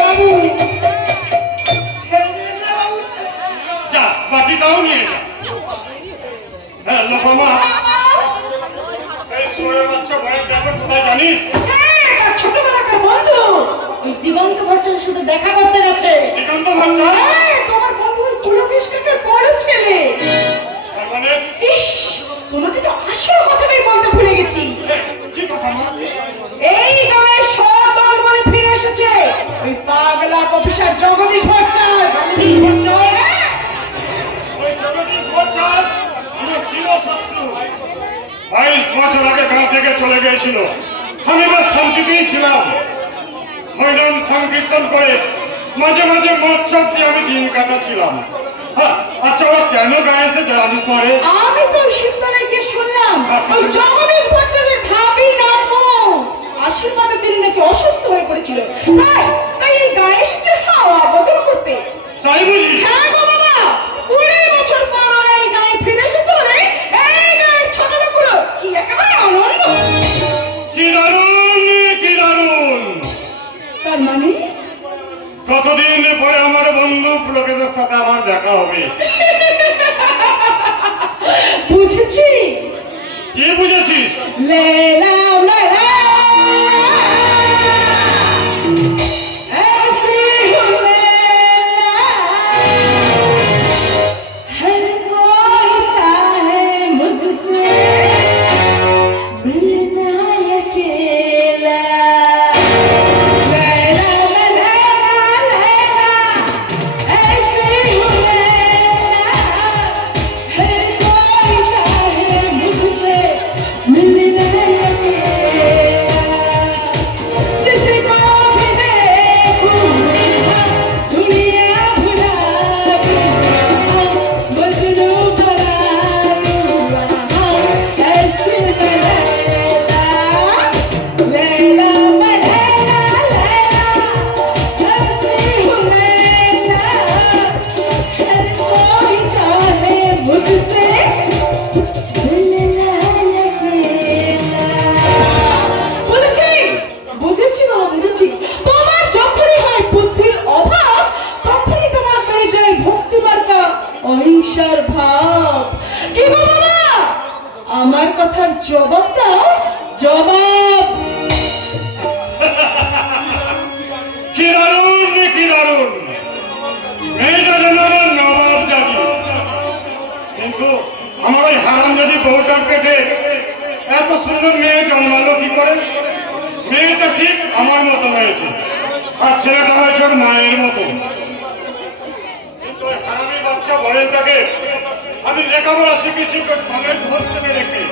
বাবু ছেড়ে দেবে না বাবু। যা, বাটিটাও নিয়ে যা। হ্যাঁ লোকমা, সেই সুরের বাচ্চা ভয়ের ড্রাইভার কোথায় জানিস? ছোটবেলাকার বন্ধু ওই দিগন্ত ভট্টাচার্যের সাথে দেখা করতে গেছে। দিগন্ত ভট্টাচার্য? হ্যাঁ, তোমার বন্ধুর পুলকেশ কাকার বড় ছেলে। তার মানে ইস, তোমাকে তো আসল কথাটাই বলতে ভুলে গেছি। কি কথা মা? এই গায়ের সদল বলে ফিরে এসেছে ওই পাগলা অফিসার জগদীশ ভট্টাচার্য। জগদীশ ভট্টাচার্য? ওই জগদীশ ভট্টাচার্য আমার চিরশত্রু। 22 বছর আগে গাঁ থেকে চলে গিয়েছিল, আমি বেশ শান্তিতেই ছিলাম। হরিনাম সংকীর্তন করে মাঝে মাঝে মদ চক্রি আমি দিন কাটাচ্ছিলাম। হ্যাঁ, আচ্ছা ওরা কেন গায়েছে জানিস পরে? আমি তো শিবতলায় গিয়ে শুনলাম ওই জগদীশ ভট্টাচার্যের ভাবি নামো আশীর্বাদের দিন নাকি অসুস্থ হয়ে পড়েছিল, তাই এই গায়ে এসেছে হাওয়া বদল করতে। তাই বুঝি? হ্যাঁ গো বাবা, 20 বছর পর ওরা এই গায়ে ফিরে এসেছে বলে এই গায়ের ছোট লোকগুলো কি একেবারে আনন্দ। কি দারুণ, কি দারুণ। তার মানে তোর সাথে আমার দেখা হবে। বুঝেছি। কি বুঝেছিস? লেলা লেলা ऐसे हूँ लैला, हर कोई चाहे मुझसे मिलना अकेला। लैला लैला लैला ऐसे हूँ लैला, हर कोई चाहे मुझसे मिलना अकेला। जिसको भी देखूं दुनिया भुला दूँ, मजनू बना दूँ, ऐसे लैला लैला मैं लैला लैला ऐसे हूँ लैला, हर कोई चाहे मुझसे मिलना अकेला। বুঝেছি বুঝেছি বাবা, বুঝেছি। তোমার যখনই হয় বুদ্ধির অভাব, তখনই তোমার করে যায় ভক্তি মার্কা অহিংসার ভাব। কি গো বাবা, আমার কথার জবাব দাও, জবাব। কি দারুণ রে, কি দারুণ! মেয়েটা যেন আমার নবাব জাতি, কিন্তু আমার ওই হারামজাদি বউটার পেটে এত সুন্দর মেয়ে জন্মালো কি করে? মেয়েটা ঠিক আমার মতো হয়েছে, আর ছেলেটা হয়েছে ওর মায়ের মতো। কিন্তু ওই হারামি বাচ্চা বরেনটাকে আমি লেখাপড়া শিখেছি ঘরের হোস্টেলে রেখে,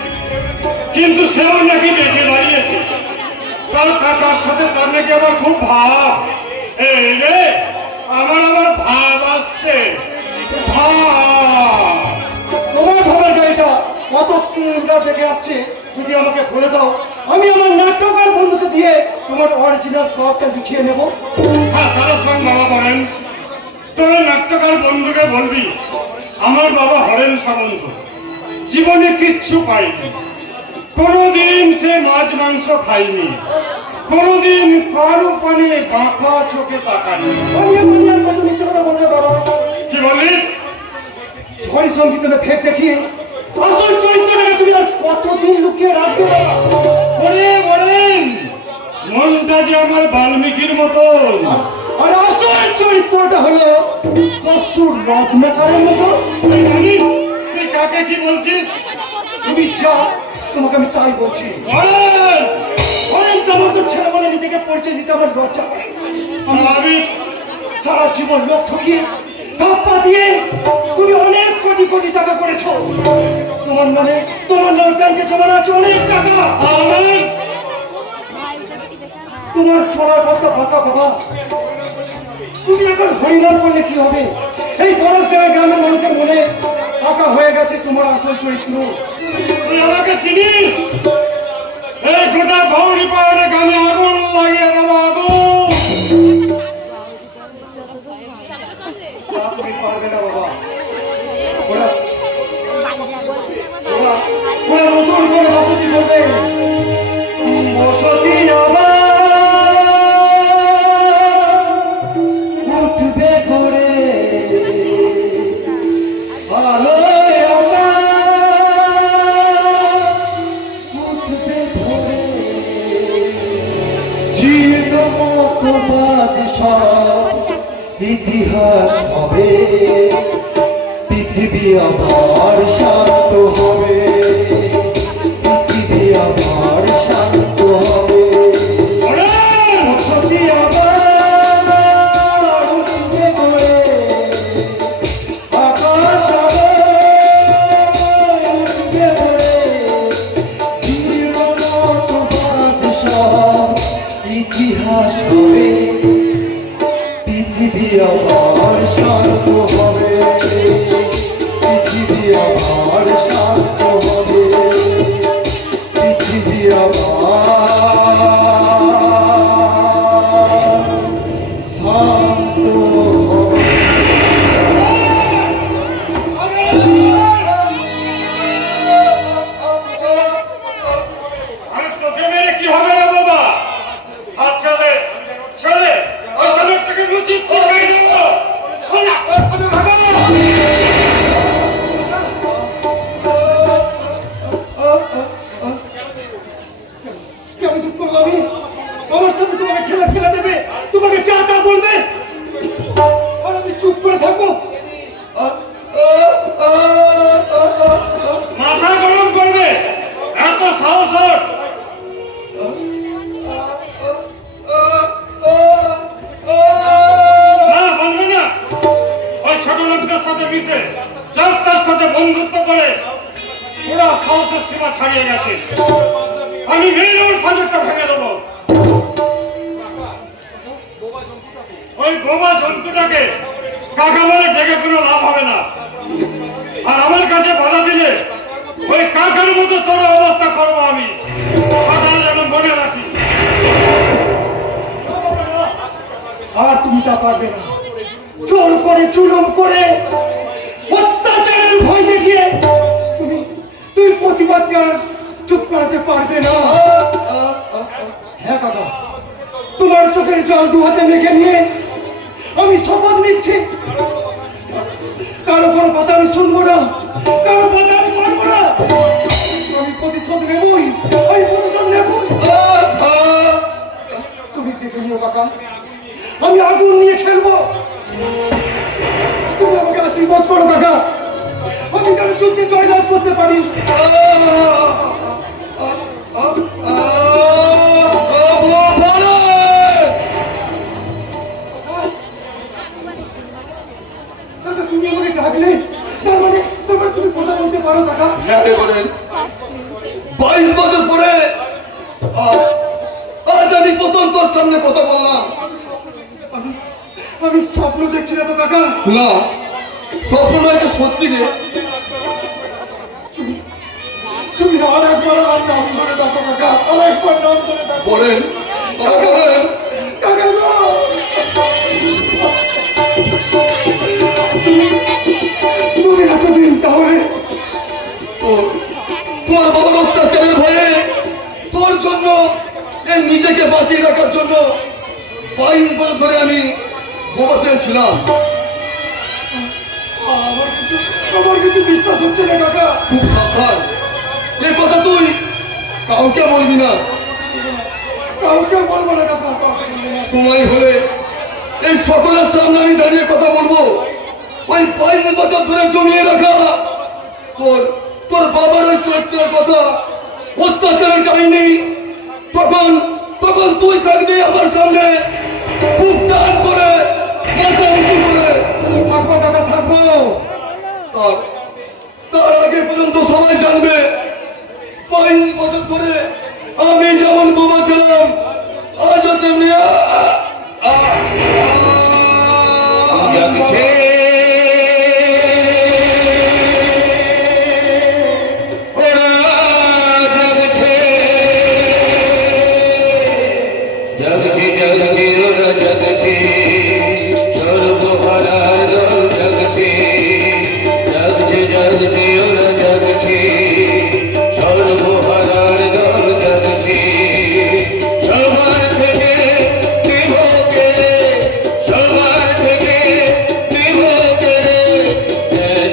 কিন্তু সেও নাকি বেঁচে দাঁড়িয়েছে। তার কাকার সাথে তার নাকি আমার খুব ভাব। এই রে, আমার ভাব আসছে, ভাব। তোমার ভাবার গাড়িটা কত সিলিন্ডার থেকে আসছে যদি আমাকে বলে দাও, আমি আমার নাট্যকার বন্ধুকে দিয়ে তোমার অরিজিনাল সবটা লিখিয়ে নেব। হ্যাঁ, তারা সব বাবা বলেন, তোর নাট্যকার বন্ধুকে বলবি আমার বাবা হরেন সামন্ত জীবনে কিচ্ছু পায়নি, কোনোদিন সে মাছ মাংস খায়নি, কোনোদিন কারো পানে বাঁকা চোখে তাকায়নি। আমি আর কত মিথ্যে কথা বলতে পারো? কি বললি? সরি সঙ্গীতনে ফের দেখিয়ে আসল চরিত্রটাকে তুমি আর কতদিন লুকিয়ে রাখবে বাবা? ওরে বলেন, মনটা যে আমার বাল্মীকির মতন। আর আসল চরিত্রটা হলো কসুর রত্নকারের মতো। তুই জানিস তুই কাকে কি বলছিস? তুমি যা, তোমাকে আমি তাই বলছি। বলেন। অনেক তেমন তো ছেলে বলে নিজেকে পরিচয় দিতে আমার লজ্জা করে। আমি সারা জীবন লোক ঠকিয়ে ধাপ্পা দিয়ে তুমি অনেক কোটি কোটি টাকা করেছো। তোমার নাম ব্যাংকে জমা আছে অনেক টাকা। তোমার চলার কথা ফাঁকা বাবা। তুমি এখন হরিনাম করলে কি হবে? এই পরস্পরের গ্রামের মানুষের মনে ফাঁকা হয়ে গেছে তোমার আসল চরিত্র। তুই আমাকে চিনিস? এই গোটা গৌরী পাহাড়ে গানে আগুন লাগিয়ে দেবো, আগুন। তুমি পারবে না বাবা। ওরা নতুন করে বসতি করবে। বসতি আমার উঠবে করে আলোয় আমার উঠবে ধরে জীর্ণ মতো বাদশাহ ইতিহাস হবে, পৃথিবী আমার শান্ত হবে, পৃথিবী আমার শান্ত হবে। বসতি আমার উঠবে করে আকাশ আমার উঠবে করে জীর্ণ মতো বাদশাহ ইতিহাস হবে, পৃথিবী আমার শান্ত হবে, পৃথিবী আমার শান্ত হবে, পৃথিবী আমার কেন চুপ করবো আমি? আমার সামনে তোমাকে ঠেলা ফেলা দেবে, তোমাকে যা তা বলবে, আর আমি চুপ করে থাকবো? মাথা গরম করবে, এত সাহস ওর? না, বলবে না। ওই ছোট লোকটার সাথে মিশে যার তার সাথে বন্ধুত্ব করে পুরো সাহসের সীমা ছাড়িয়ে গেছে। আমি মেরে ওর পাঁচটা ভেঙে দেবো। ওই বোবা জন্তুটাকে কাকা বলে ডেকে কোনো লাভ হবে না। আর আমার কাছে বাধা দিলে ওই কাকার মতো তোর অবস্থা করবো আমি। কথাটা যেন মনে রাখিস। আর তুমি তা পারবে না। জোর করে জুলুম করে অত্যাচারের ভয় দেখিয়ে তুমি তুমি প্রতিবাদকে আর চুপ করাতে পারবে না। হ্যাঁ কাকা, তোমার চোখের জল দু হাতে মেখে নিয়ে আমি শপথ নিচ্ছি, কারো কোনো কথা আমি শুনবো না, কারো কথা আমি মানবো না। আমি প্রতিশোধ নেবই, আমি প্রতিশোধ নেবই। তুমি দেখে নিও কাকা, আমি আগুন নিয়ে খেলবো। তুমি আমাকে আশীর্বাদ করো কাকা, আমি যেন যুদ্ধে জয়লাভ করতে পারি। তুমি আমাকে ডাকলে, তার মানে তুমি কথা বলতে পারো কাকা? হ্যাঁ বলেন। 22 বছর পরে আজ আমি প্রথম তোর সামনে কথা বললাম। আমি স্বপ্ন দেখছি না তো কাকা? না, স্বপ্ন নয়, এটা সত্যি রে। তুমি আর একবার আমার নাম ধরে ডাকো কাকা, আর একবার নাম ধরে ডাকো। বলেন বলেন কাকা গো। তুমি এতদিন তাহলে তোর বাবার অত্যাচারের ভয়ে তোর জন্য নিজেকে বাঁচিয়ে রাখার জন্য 22 বছর ধরে আমি বোবাতে ছিলাম। আমার কিন্তু বিশ্বাস হচ্ছে না কাকা। খুব সাবধান, এ কথা তুই কাউকে বলবি না। কাউকে বলবো না কাকা। তোমায় হলে এই সকলের সামনে আমি দাঁড়িয়ে কথা বলবো। ওই 22 বছর ধরে জমিয়ে রাখা তোর বাবার ওই চরিত্রের কথা, অত্যাচারের কাহিনী, তখন তুই থাকবি আমার সামনে বুক টান করে, মাথা উঁচু করে। থাকবো কাকা, থাকবো। তার আগে পর্যন্ত সবাই জানবে 22 বছর ধরে আমি যেমন বোবা ছিলাম, আজও তেমনি জাগছে ওরা, জাগছে জাগছে জাগছে ওরা, জাগছে সর্বহারার দল, জাগছে জাগছে জাগছে ওরা, জাগছে সর্বহারার দল, জাগছে সবার থেকে বিভক্ত, সবার থেকে বিভক্ত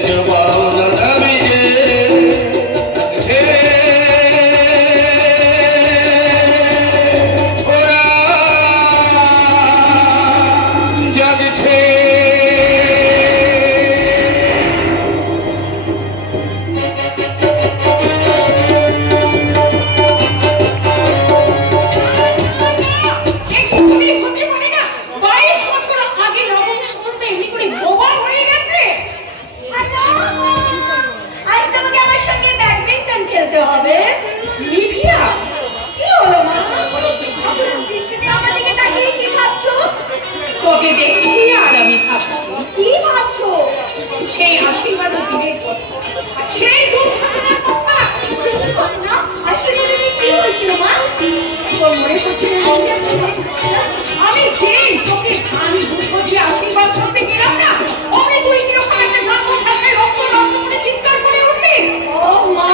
জবানা দাবি যে ওরা জাগছে। এই ছবি হতে পারে না। 22 বছর আগে নবম সুমন্ত এমনি করে বোবা হয়ে গেছে। হ্যালো, আজ তোমাকে আমার সঙ্গে ব্যাডমিন্টন খেলতে হবে। লিভিয়া, কি হলো মা? বৃষ্টিতে আমার দিকে তাকিয়ে কি ভাবছো? তোকে দেখছি আর আমি ভাবছি কি ভাবছো? সেই আশীর্বাদের দিনের কথা, সেই দুর্ঘটনার কথা। না, আসলে কি হয়েছিল মা? তোর মনে হচ্ছে না? আমি যেই তোকে ধান দুধ দিয়ে আশীর্বাদ করতে গেলাম না, অমনি তুই কিরকম একটা জন্মটাকে রক্ত রক্ত করে চিৎকার করে উঠলি। ও মা,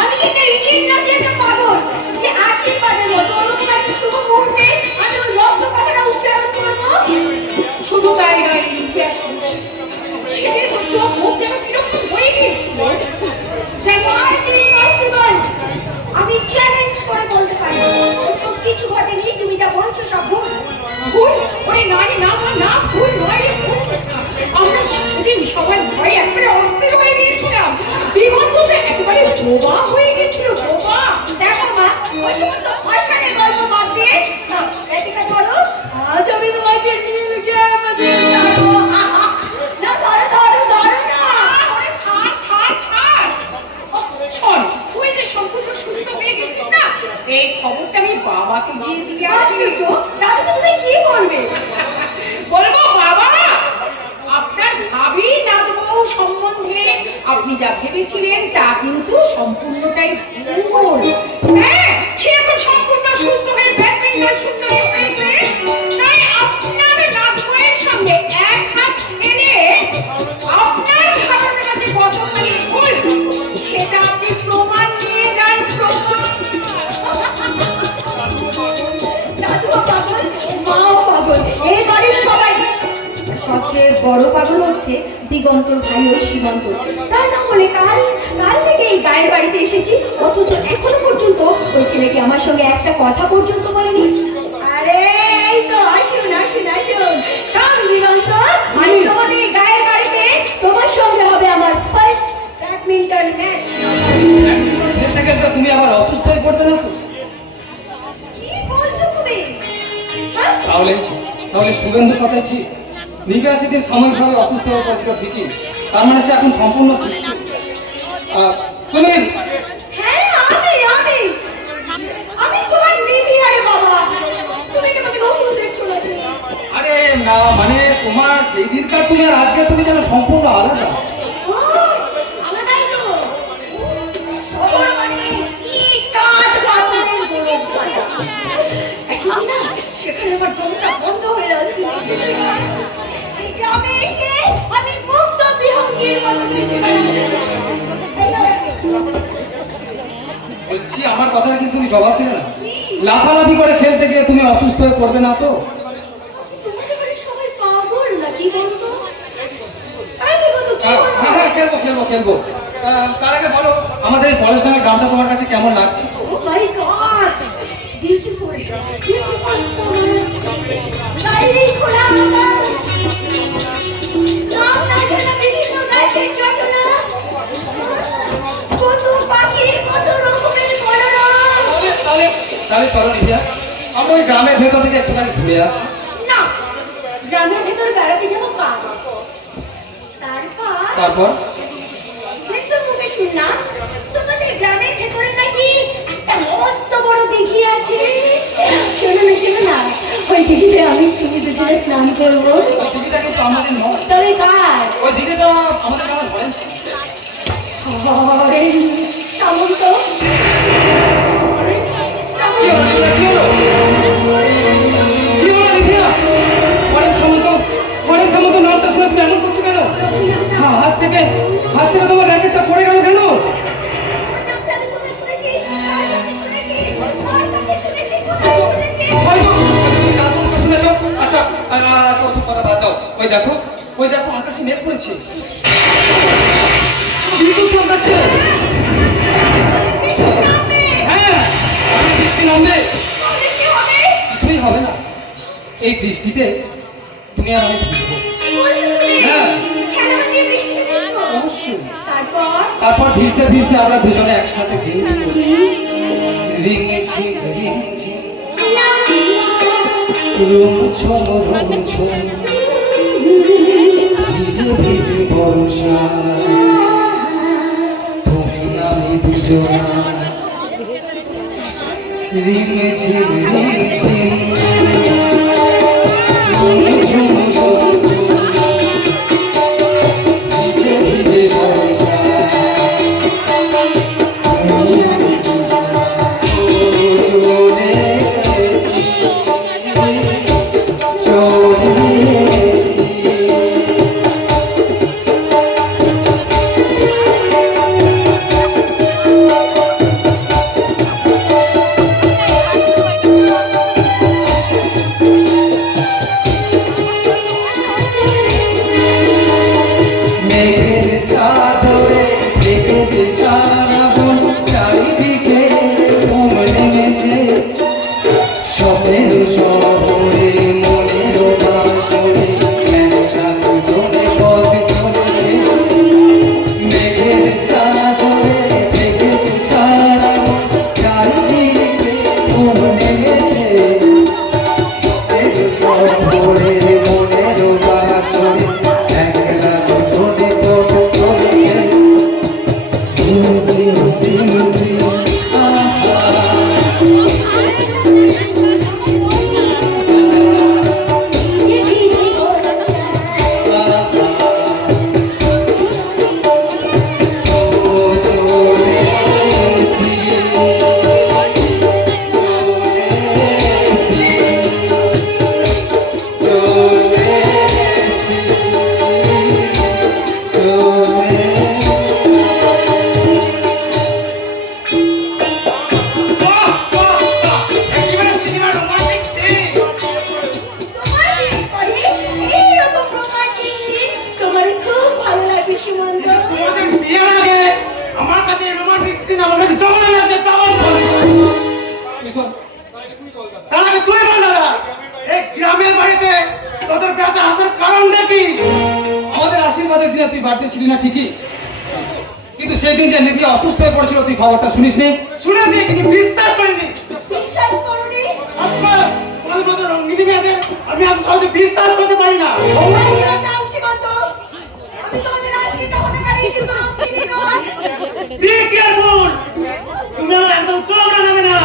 আমি কি একটা ইডিয়েট নাকি একটা পাগল যে আশীর্বাদের মতো অন্যতম একটা শুভ মুহূর্তে আমি ওই রক্ত কথাটা উচ্চারণ করবো? শুধু তাই নয়, লিভিয়া, পাতেনি, তুমি যা বলছো সব ভুল। ভুল? ওরে না রে, না না না, ভুল নয় রে, ভুল। আমরা সেদিন সবাই ভয়ে একেবারে অস্থির হয়ে গিয়েছিলাম। দিগন্ত তো একেবারে বোবা হয়ে গেছিল, বোবা। দেখো মা, ওই সমস্ত অসানের গল্প বাদ দিয়ে নাও, এদিকে ধরো। আজ আমি তোমাকে নীলকে আমাদের ছাড়বো। না ধরো ধরো ধরো না। ওরে ছাড় ছাড় ছাড়। ও, শোন, তুই যে সম্পূর্ণ সুস্থ হয়ে গেছিস না, এই খবরটা আমি বাবাকে গিয়ে দিয়ে আসি। আশ্চর্য, দাদুকে তুমি কি বলবে? বলবো বাবা, আপনার ভাবি নাতবউ সম্বন্ধে আপনি যা ভেবেছিলেন তা কিন্তু সম্পূর্ণটাই ভুল। হ্যাঁ, সে এখন সম্পূর্ণ সুস্থ হয়ে ব্যাডমিন্টন সুন্দর হয়েছে। তাই আপনার নাতবউয়ের সঙ্গে এক হাত ফেলে আপনার ধারণাটা যে কতখানি ভুল সেটা আপনি প্রমাণ নিয়ে যান, প্রমাণ। দাদুও পাগল, মাও পাগল, এই বাড়ির সবাই। সবচেয়ে বড় পাগল হচ্ছে দিগন্তর ভাই ওই সীমন্ত। তার নাম বলে কাল থেকে এই গায়ের বাড়িতে এসেছি, অথচ এখনো পর্যন্ত ওই ছেলেটি আমার সঙ্গে একটা কথা পর্যন্ত বলেনি। আরে এই তো, আসুন আসুন আসুন। শোন দিগন্ত, আমি তোমাদের এই গায়ের বাড়িতে তোমার সঙ্গে হবে আমার ফার্স্ট ব্যাডমিন্টন ম্যাচ। খেলতে খেলতে তুমি আবার অসুস্থ হয়ে পড়তে না তো? কি বলছো তুমি? হ্যাঁ, তাহলে তাহলে শুভেন্দুর কথাই ঠিক। নিবিয়া সেদিন সাময়িকভাবে অসুস্থ হয়ে পড়ছিল ঠিকই, তার মানে সে এখন সম্পূর্ণ সুস্থ। তুমি হ্যাঁ আমি তোমার নিবি। আরে বাবা, তুমি কি আমাকে নতুন দেখছো নাকি? আরে না, মানে তোমার সেই দিনকার তুমি আর আজকে তুমি যেন সম্পূর্ণ আলাদা। ও, আলাদাই তো। শহর মানে কি কাঠ পাথরের গোলক। এখন না সেখানে আমার দমটা বন্ধ হয়ে আছে। এই গ্রামে এসে আমি মুক্ত বিহঙ্গির মতো ভেসে বেড়াচ্ছি। বলছি, আমার কথাটা কিন্তু তুমি জবাব দিলে না। কি? লাফালাফি করে খেলতে গিয়ে তুমি অসুস্থ হয়ে পড়বে না তো? তোমাদের বাড়ির সবাই পাগল নাকি বলতো? আরে দেখো তো কি হ্যাঁ হলো? হ্যাঁ, খেলবো। তার আগে বলো, আমাদের এই কলেজ নামের গ্রামটা তোমার কাছে কেমন লাগছে? Oh my God! Beautiful, beautiful so much. বাইরে খোলা আকাশ, নাম না জানা বিভিন্ন গাছের চটনা, কত পাখির কত রকমের কলরব। তাহলে চলো নিবিয়া, আমরা ওই গ্রামের ভেতর থেকে একটুখানি ঘুরে আসি। না, গ্রামের ভেতরে বেড়াতে যাবো কাল। তারপর কিন্তু মুখে শুনলাম তোমাদের গ্রামের ভেতরে নাকি একটা মস্ত বড় দিঘি আছে। শোনো না, ওই দিঘিতে আমি তুমি দুজনে স্নান করবো। ওই দিদিটা কিন্তু আমাদের নয়, তবে কার? ওই দিদিটা আমাদের গ্রামের হরেন হরেন সামন্ত। হরেন সামন্ত। কি হলো নিবিয়া? হরেন সামন্ত নামটা শুনে তুমি এমন করছো কেন? হাত থেকে তোমার র্যাকেটটা পড়ে গেল কেন? নামটা আমি কোথায় শুনেছি? কার কাছে শুনেছি? কার কাছে শুনেছি? কোথায় শুনেছি? হয়তো তুমি দাদুর মুখে শুনেছো। আচ্ছা ওসব কথা বাদ দাও। ওই দেখো আকাশে মেঘ পড়েছে, বিদ্যুৎ চমকাচ্ছে। বৃষ্টি নামবে। হ্যাঁ, বৃষ্টি নামবে। তাহলে কি হবে? কিছুই হবে না, এই বৃষ্টিতে তুমি আর আমি ভিজবো। কি বলছো তুমি? হ্যাঁ। খেলা দিয়ে বৃষ্টিতে ভিজবো? অবশ্যই। তারপর ভিজতে আমরা দুজনে একসাথে রিঙেছি ভিজে বর্ষা, তুমি আমি দুজনা রিঙেছি সব সীমন্ত। তোমাদের বিয়ের আগে আমার কাছে রোমান্টিক সিন আমার কাছে জমা লাগছে জমা। তার আগে তুই বল দাদা, এই গ্রামের বাড়িতে তোদের বেড়াতে আসার কারণটা কি? আমাদের আশীর্বাদের দিনে তুই বাড়িতে ছিলি না ঠিকই, কিন্তু সেই দিন যে নিধি অসুস্থ হয়ে পড়েছিল তুই খবরটা শুনিসনি? শুনেছি কিন্তু বিশ্বাস করিনি। বিশ্বাস করুনি? তোমাদের মতো রঙ্গিনী মেয়েদের আমি এত সহজে বিশ্বাস করতে পারি না। My dear town সীমন্ত, আমি তোমাদের রাজনীতি হতে পারি কিন্তু রঙ্গিনী নয়। বি কেয়ারফুল, তুমি আমার একদম চোখ রাখবে না।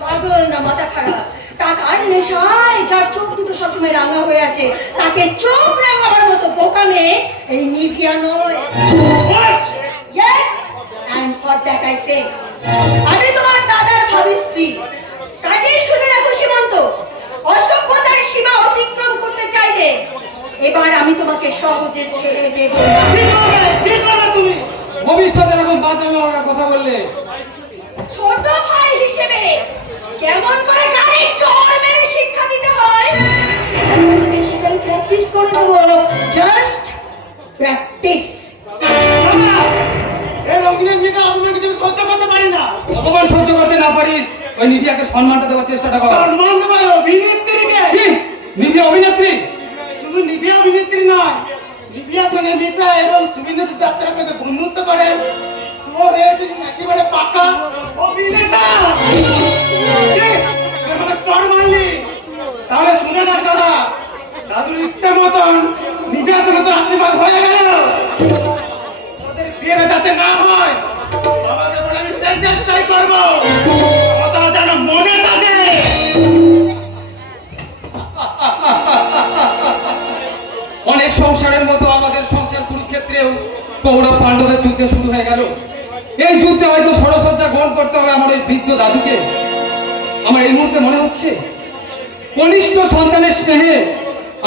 পাগল না মাথা খারাপ, টাকার নেশায় যার চোখ দুটো সবসময় রাঙা হয়ে আছে তাকে চোখ রাঙাবার মতো বোকা মেয়ে এই নিভিয়া নয়। Yes, and for that I say, আমি তোমার দাদার ভাবি স্ত্রী। কাজেই শুনে রাখো সীমন্ত, অসভ্যতার সীমা অতিক্রম করতে চাইলে এবার আমি তোমাকে সহজে ছেড়ে দেব না। কি করবে তুমি? ভবিষ্যতে এরকম বাজে কথা বললে ছোট ভাই হিসেবে কেমন করে গাড়ি চড় মেরে শিক্ষা দিতে হয় এখন থেকে সেটাই প্র্যাকটিস করে দেবো। Just practice. এই রঙ্গিনী মেয়েটা অপমান কিন্তু সহ্য করতে পারি না। অপমান সহ্য করতে না পারিস, ওই নিভিয়াকে সম্মানটা দেওয়ার চেষ্টাটা কর। সম্মান দেবো অভিনেত্রীকে। কি নিভিয়া অভিনেত্রী? শুধু নিভিয়া অভিনেত্রী নয়, নিভিয়ার সঙ্গে মিশা এবং সুবিন্দ্র দত্তের সঙ্গে বন্ধুত্ব করে তো হয়েছে একেবারে পাকা অভিনেতা। আমাকে চড় মারলি, তাহলে শুনে না দাদা, দাদুর ইচ্ছে মতন নিভিয়ার মতন আশীর্বাদ হয়ে গেল। ওদের বিয়েটা যাতে না হয় আমাকে বলে আমি সেই চেষ্টাই করবো, কথা যেন মনে থাকে। অনেক সংসারের মতো আমাদের সংসার কুরুক্ষেত্রেও কৌরব পাণ্ডবের যুদ্ধ শুরু হয়ে গেল। এই যুদ্ধে হয়তো ষড়সজ্জা গ্রহণ করতে হবে আমার এই বৃদ্ধ দাদুকে। আমার এই মুহূর্তে মনে হচ্ছে কনিষ্ঠ সন্তানের স্নেহে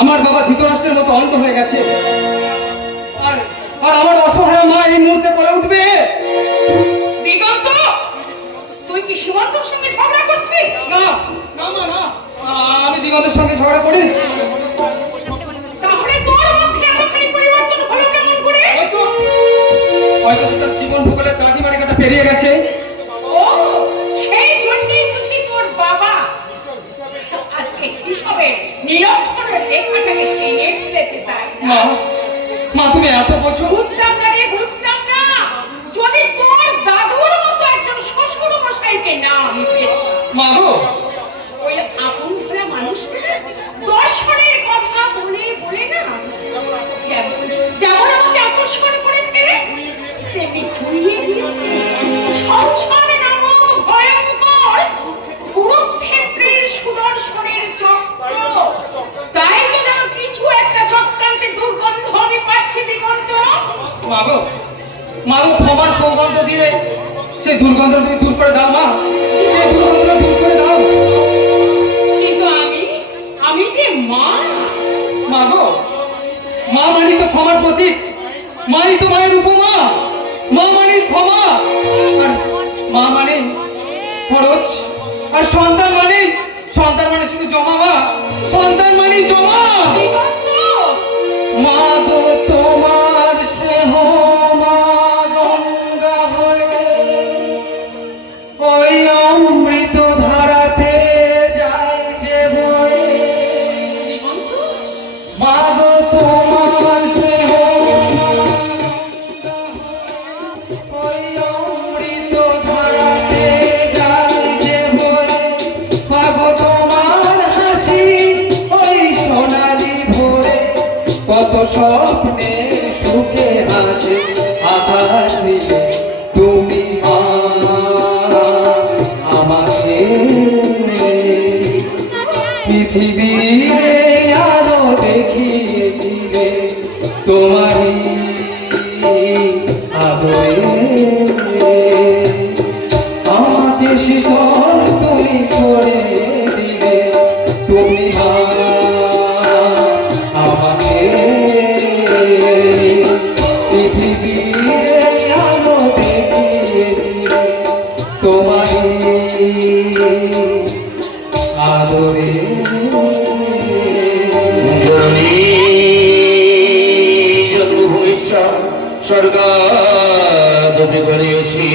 আমার বাবা ধৃতরাষ্ট্রের মতো অন্ত হয়ে গেছে, আর আর আমার অসহায় মা এই মুহূর্তে বলে উঠবে, দিগন্ত, তুই কি সীমন্তর সঙ্গে ঝগড়া করছিস? না না মা না, আমি দিগন্তের সঙ্গে ঝগড়া করি। তাহলে তোর মধ্যে এতখানি পরিবর্তন হলো কেমন করে? হয়তো সে তার জীবন ভূগোলের দাঁড়ি মারিকাটা পেরিয়ে গেছে। ও, সেই জন্যই বুঝি তোর বাবা আজকে হিসাবে নিরক্ষরের রেখাটাকে টেনে ফেলেছে, তাই না? মা, মা তুমি এত বছর বুঝতাম না রে, বুঝতাম না। যদি তোর দাদুর মতো একজন শ্বশুর মশাইকে না আমি পেতাম, মা গো, ওই আপন ভোলা মানুষটা দর্শনের কথা বলে বলে না যেমন যেমন আমাকে আকর্ষণ করেছে তেমনি ঘুরিয়ে দিয়েছে সংসার নামক ভয়ঙ্কর কুরুক্ষেত্রের সুদর্শনের চক্র। তাই তো যেন কিছু একটা চক্রান্তে দুর্গন্ধ আমি পাচ্ছি দিগন্ত। মা গো, মা গো, ক্ষমার সৌগন্ধ দিয়ে সেই দুর্গন্ধ তুমি দূর করে দাও মা, সেই দুর্গন্ধটা দূর করে দাও। কিন্তু আমি যে মা। মা গো, মা মানি তো ক্ষমার প্রতীক, মাই তো মায়ের উপমা, মা মানে ক্ষমা, আর মা মানে খরচ, আর সন্তান মানে শুধু জমা। মা, সন্তান মানে জমা। দিগন্ত, মা গো তোমার স্নেহ মা গঙ্গা হয়ে ওই অমৃত ধারাতে যায় যে বয়ে। মা গো তোমার স্নেহ ওই অমৃত ধারাতে যায় যে বয়ে। মা গো তোমার হাসি ওই সোনালি ভোরে কত স্বপ্নে সুখে হাসে আকাশ নীলে তুমি মা আমাকে পৃথিবীরে আলো দেখিয়েছিলে তোমারই আদরে আমাকে শিকল তুমি করে দিলে তুমি মা আমাকে পৃথিবীরে আলো দেখিয়েছিলে তোমারই আদরে। জননী জন্মভূমি স্বর্গাদপি করিয়েছি।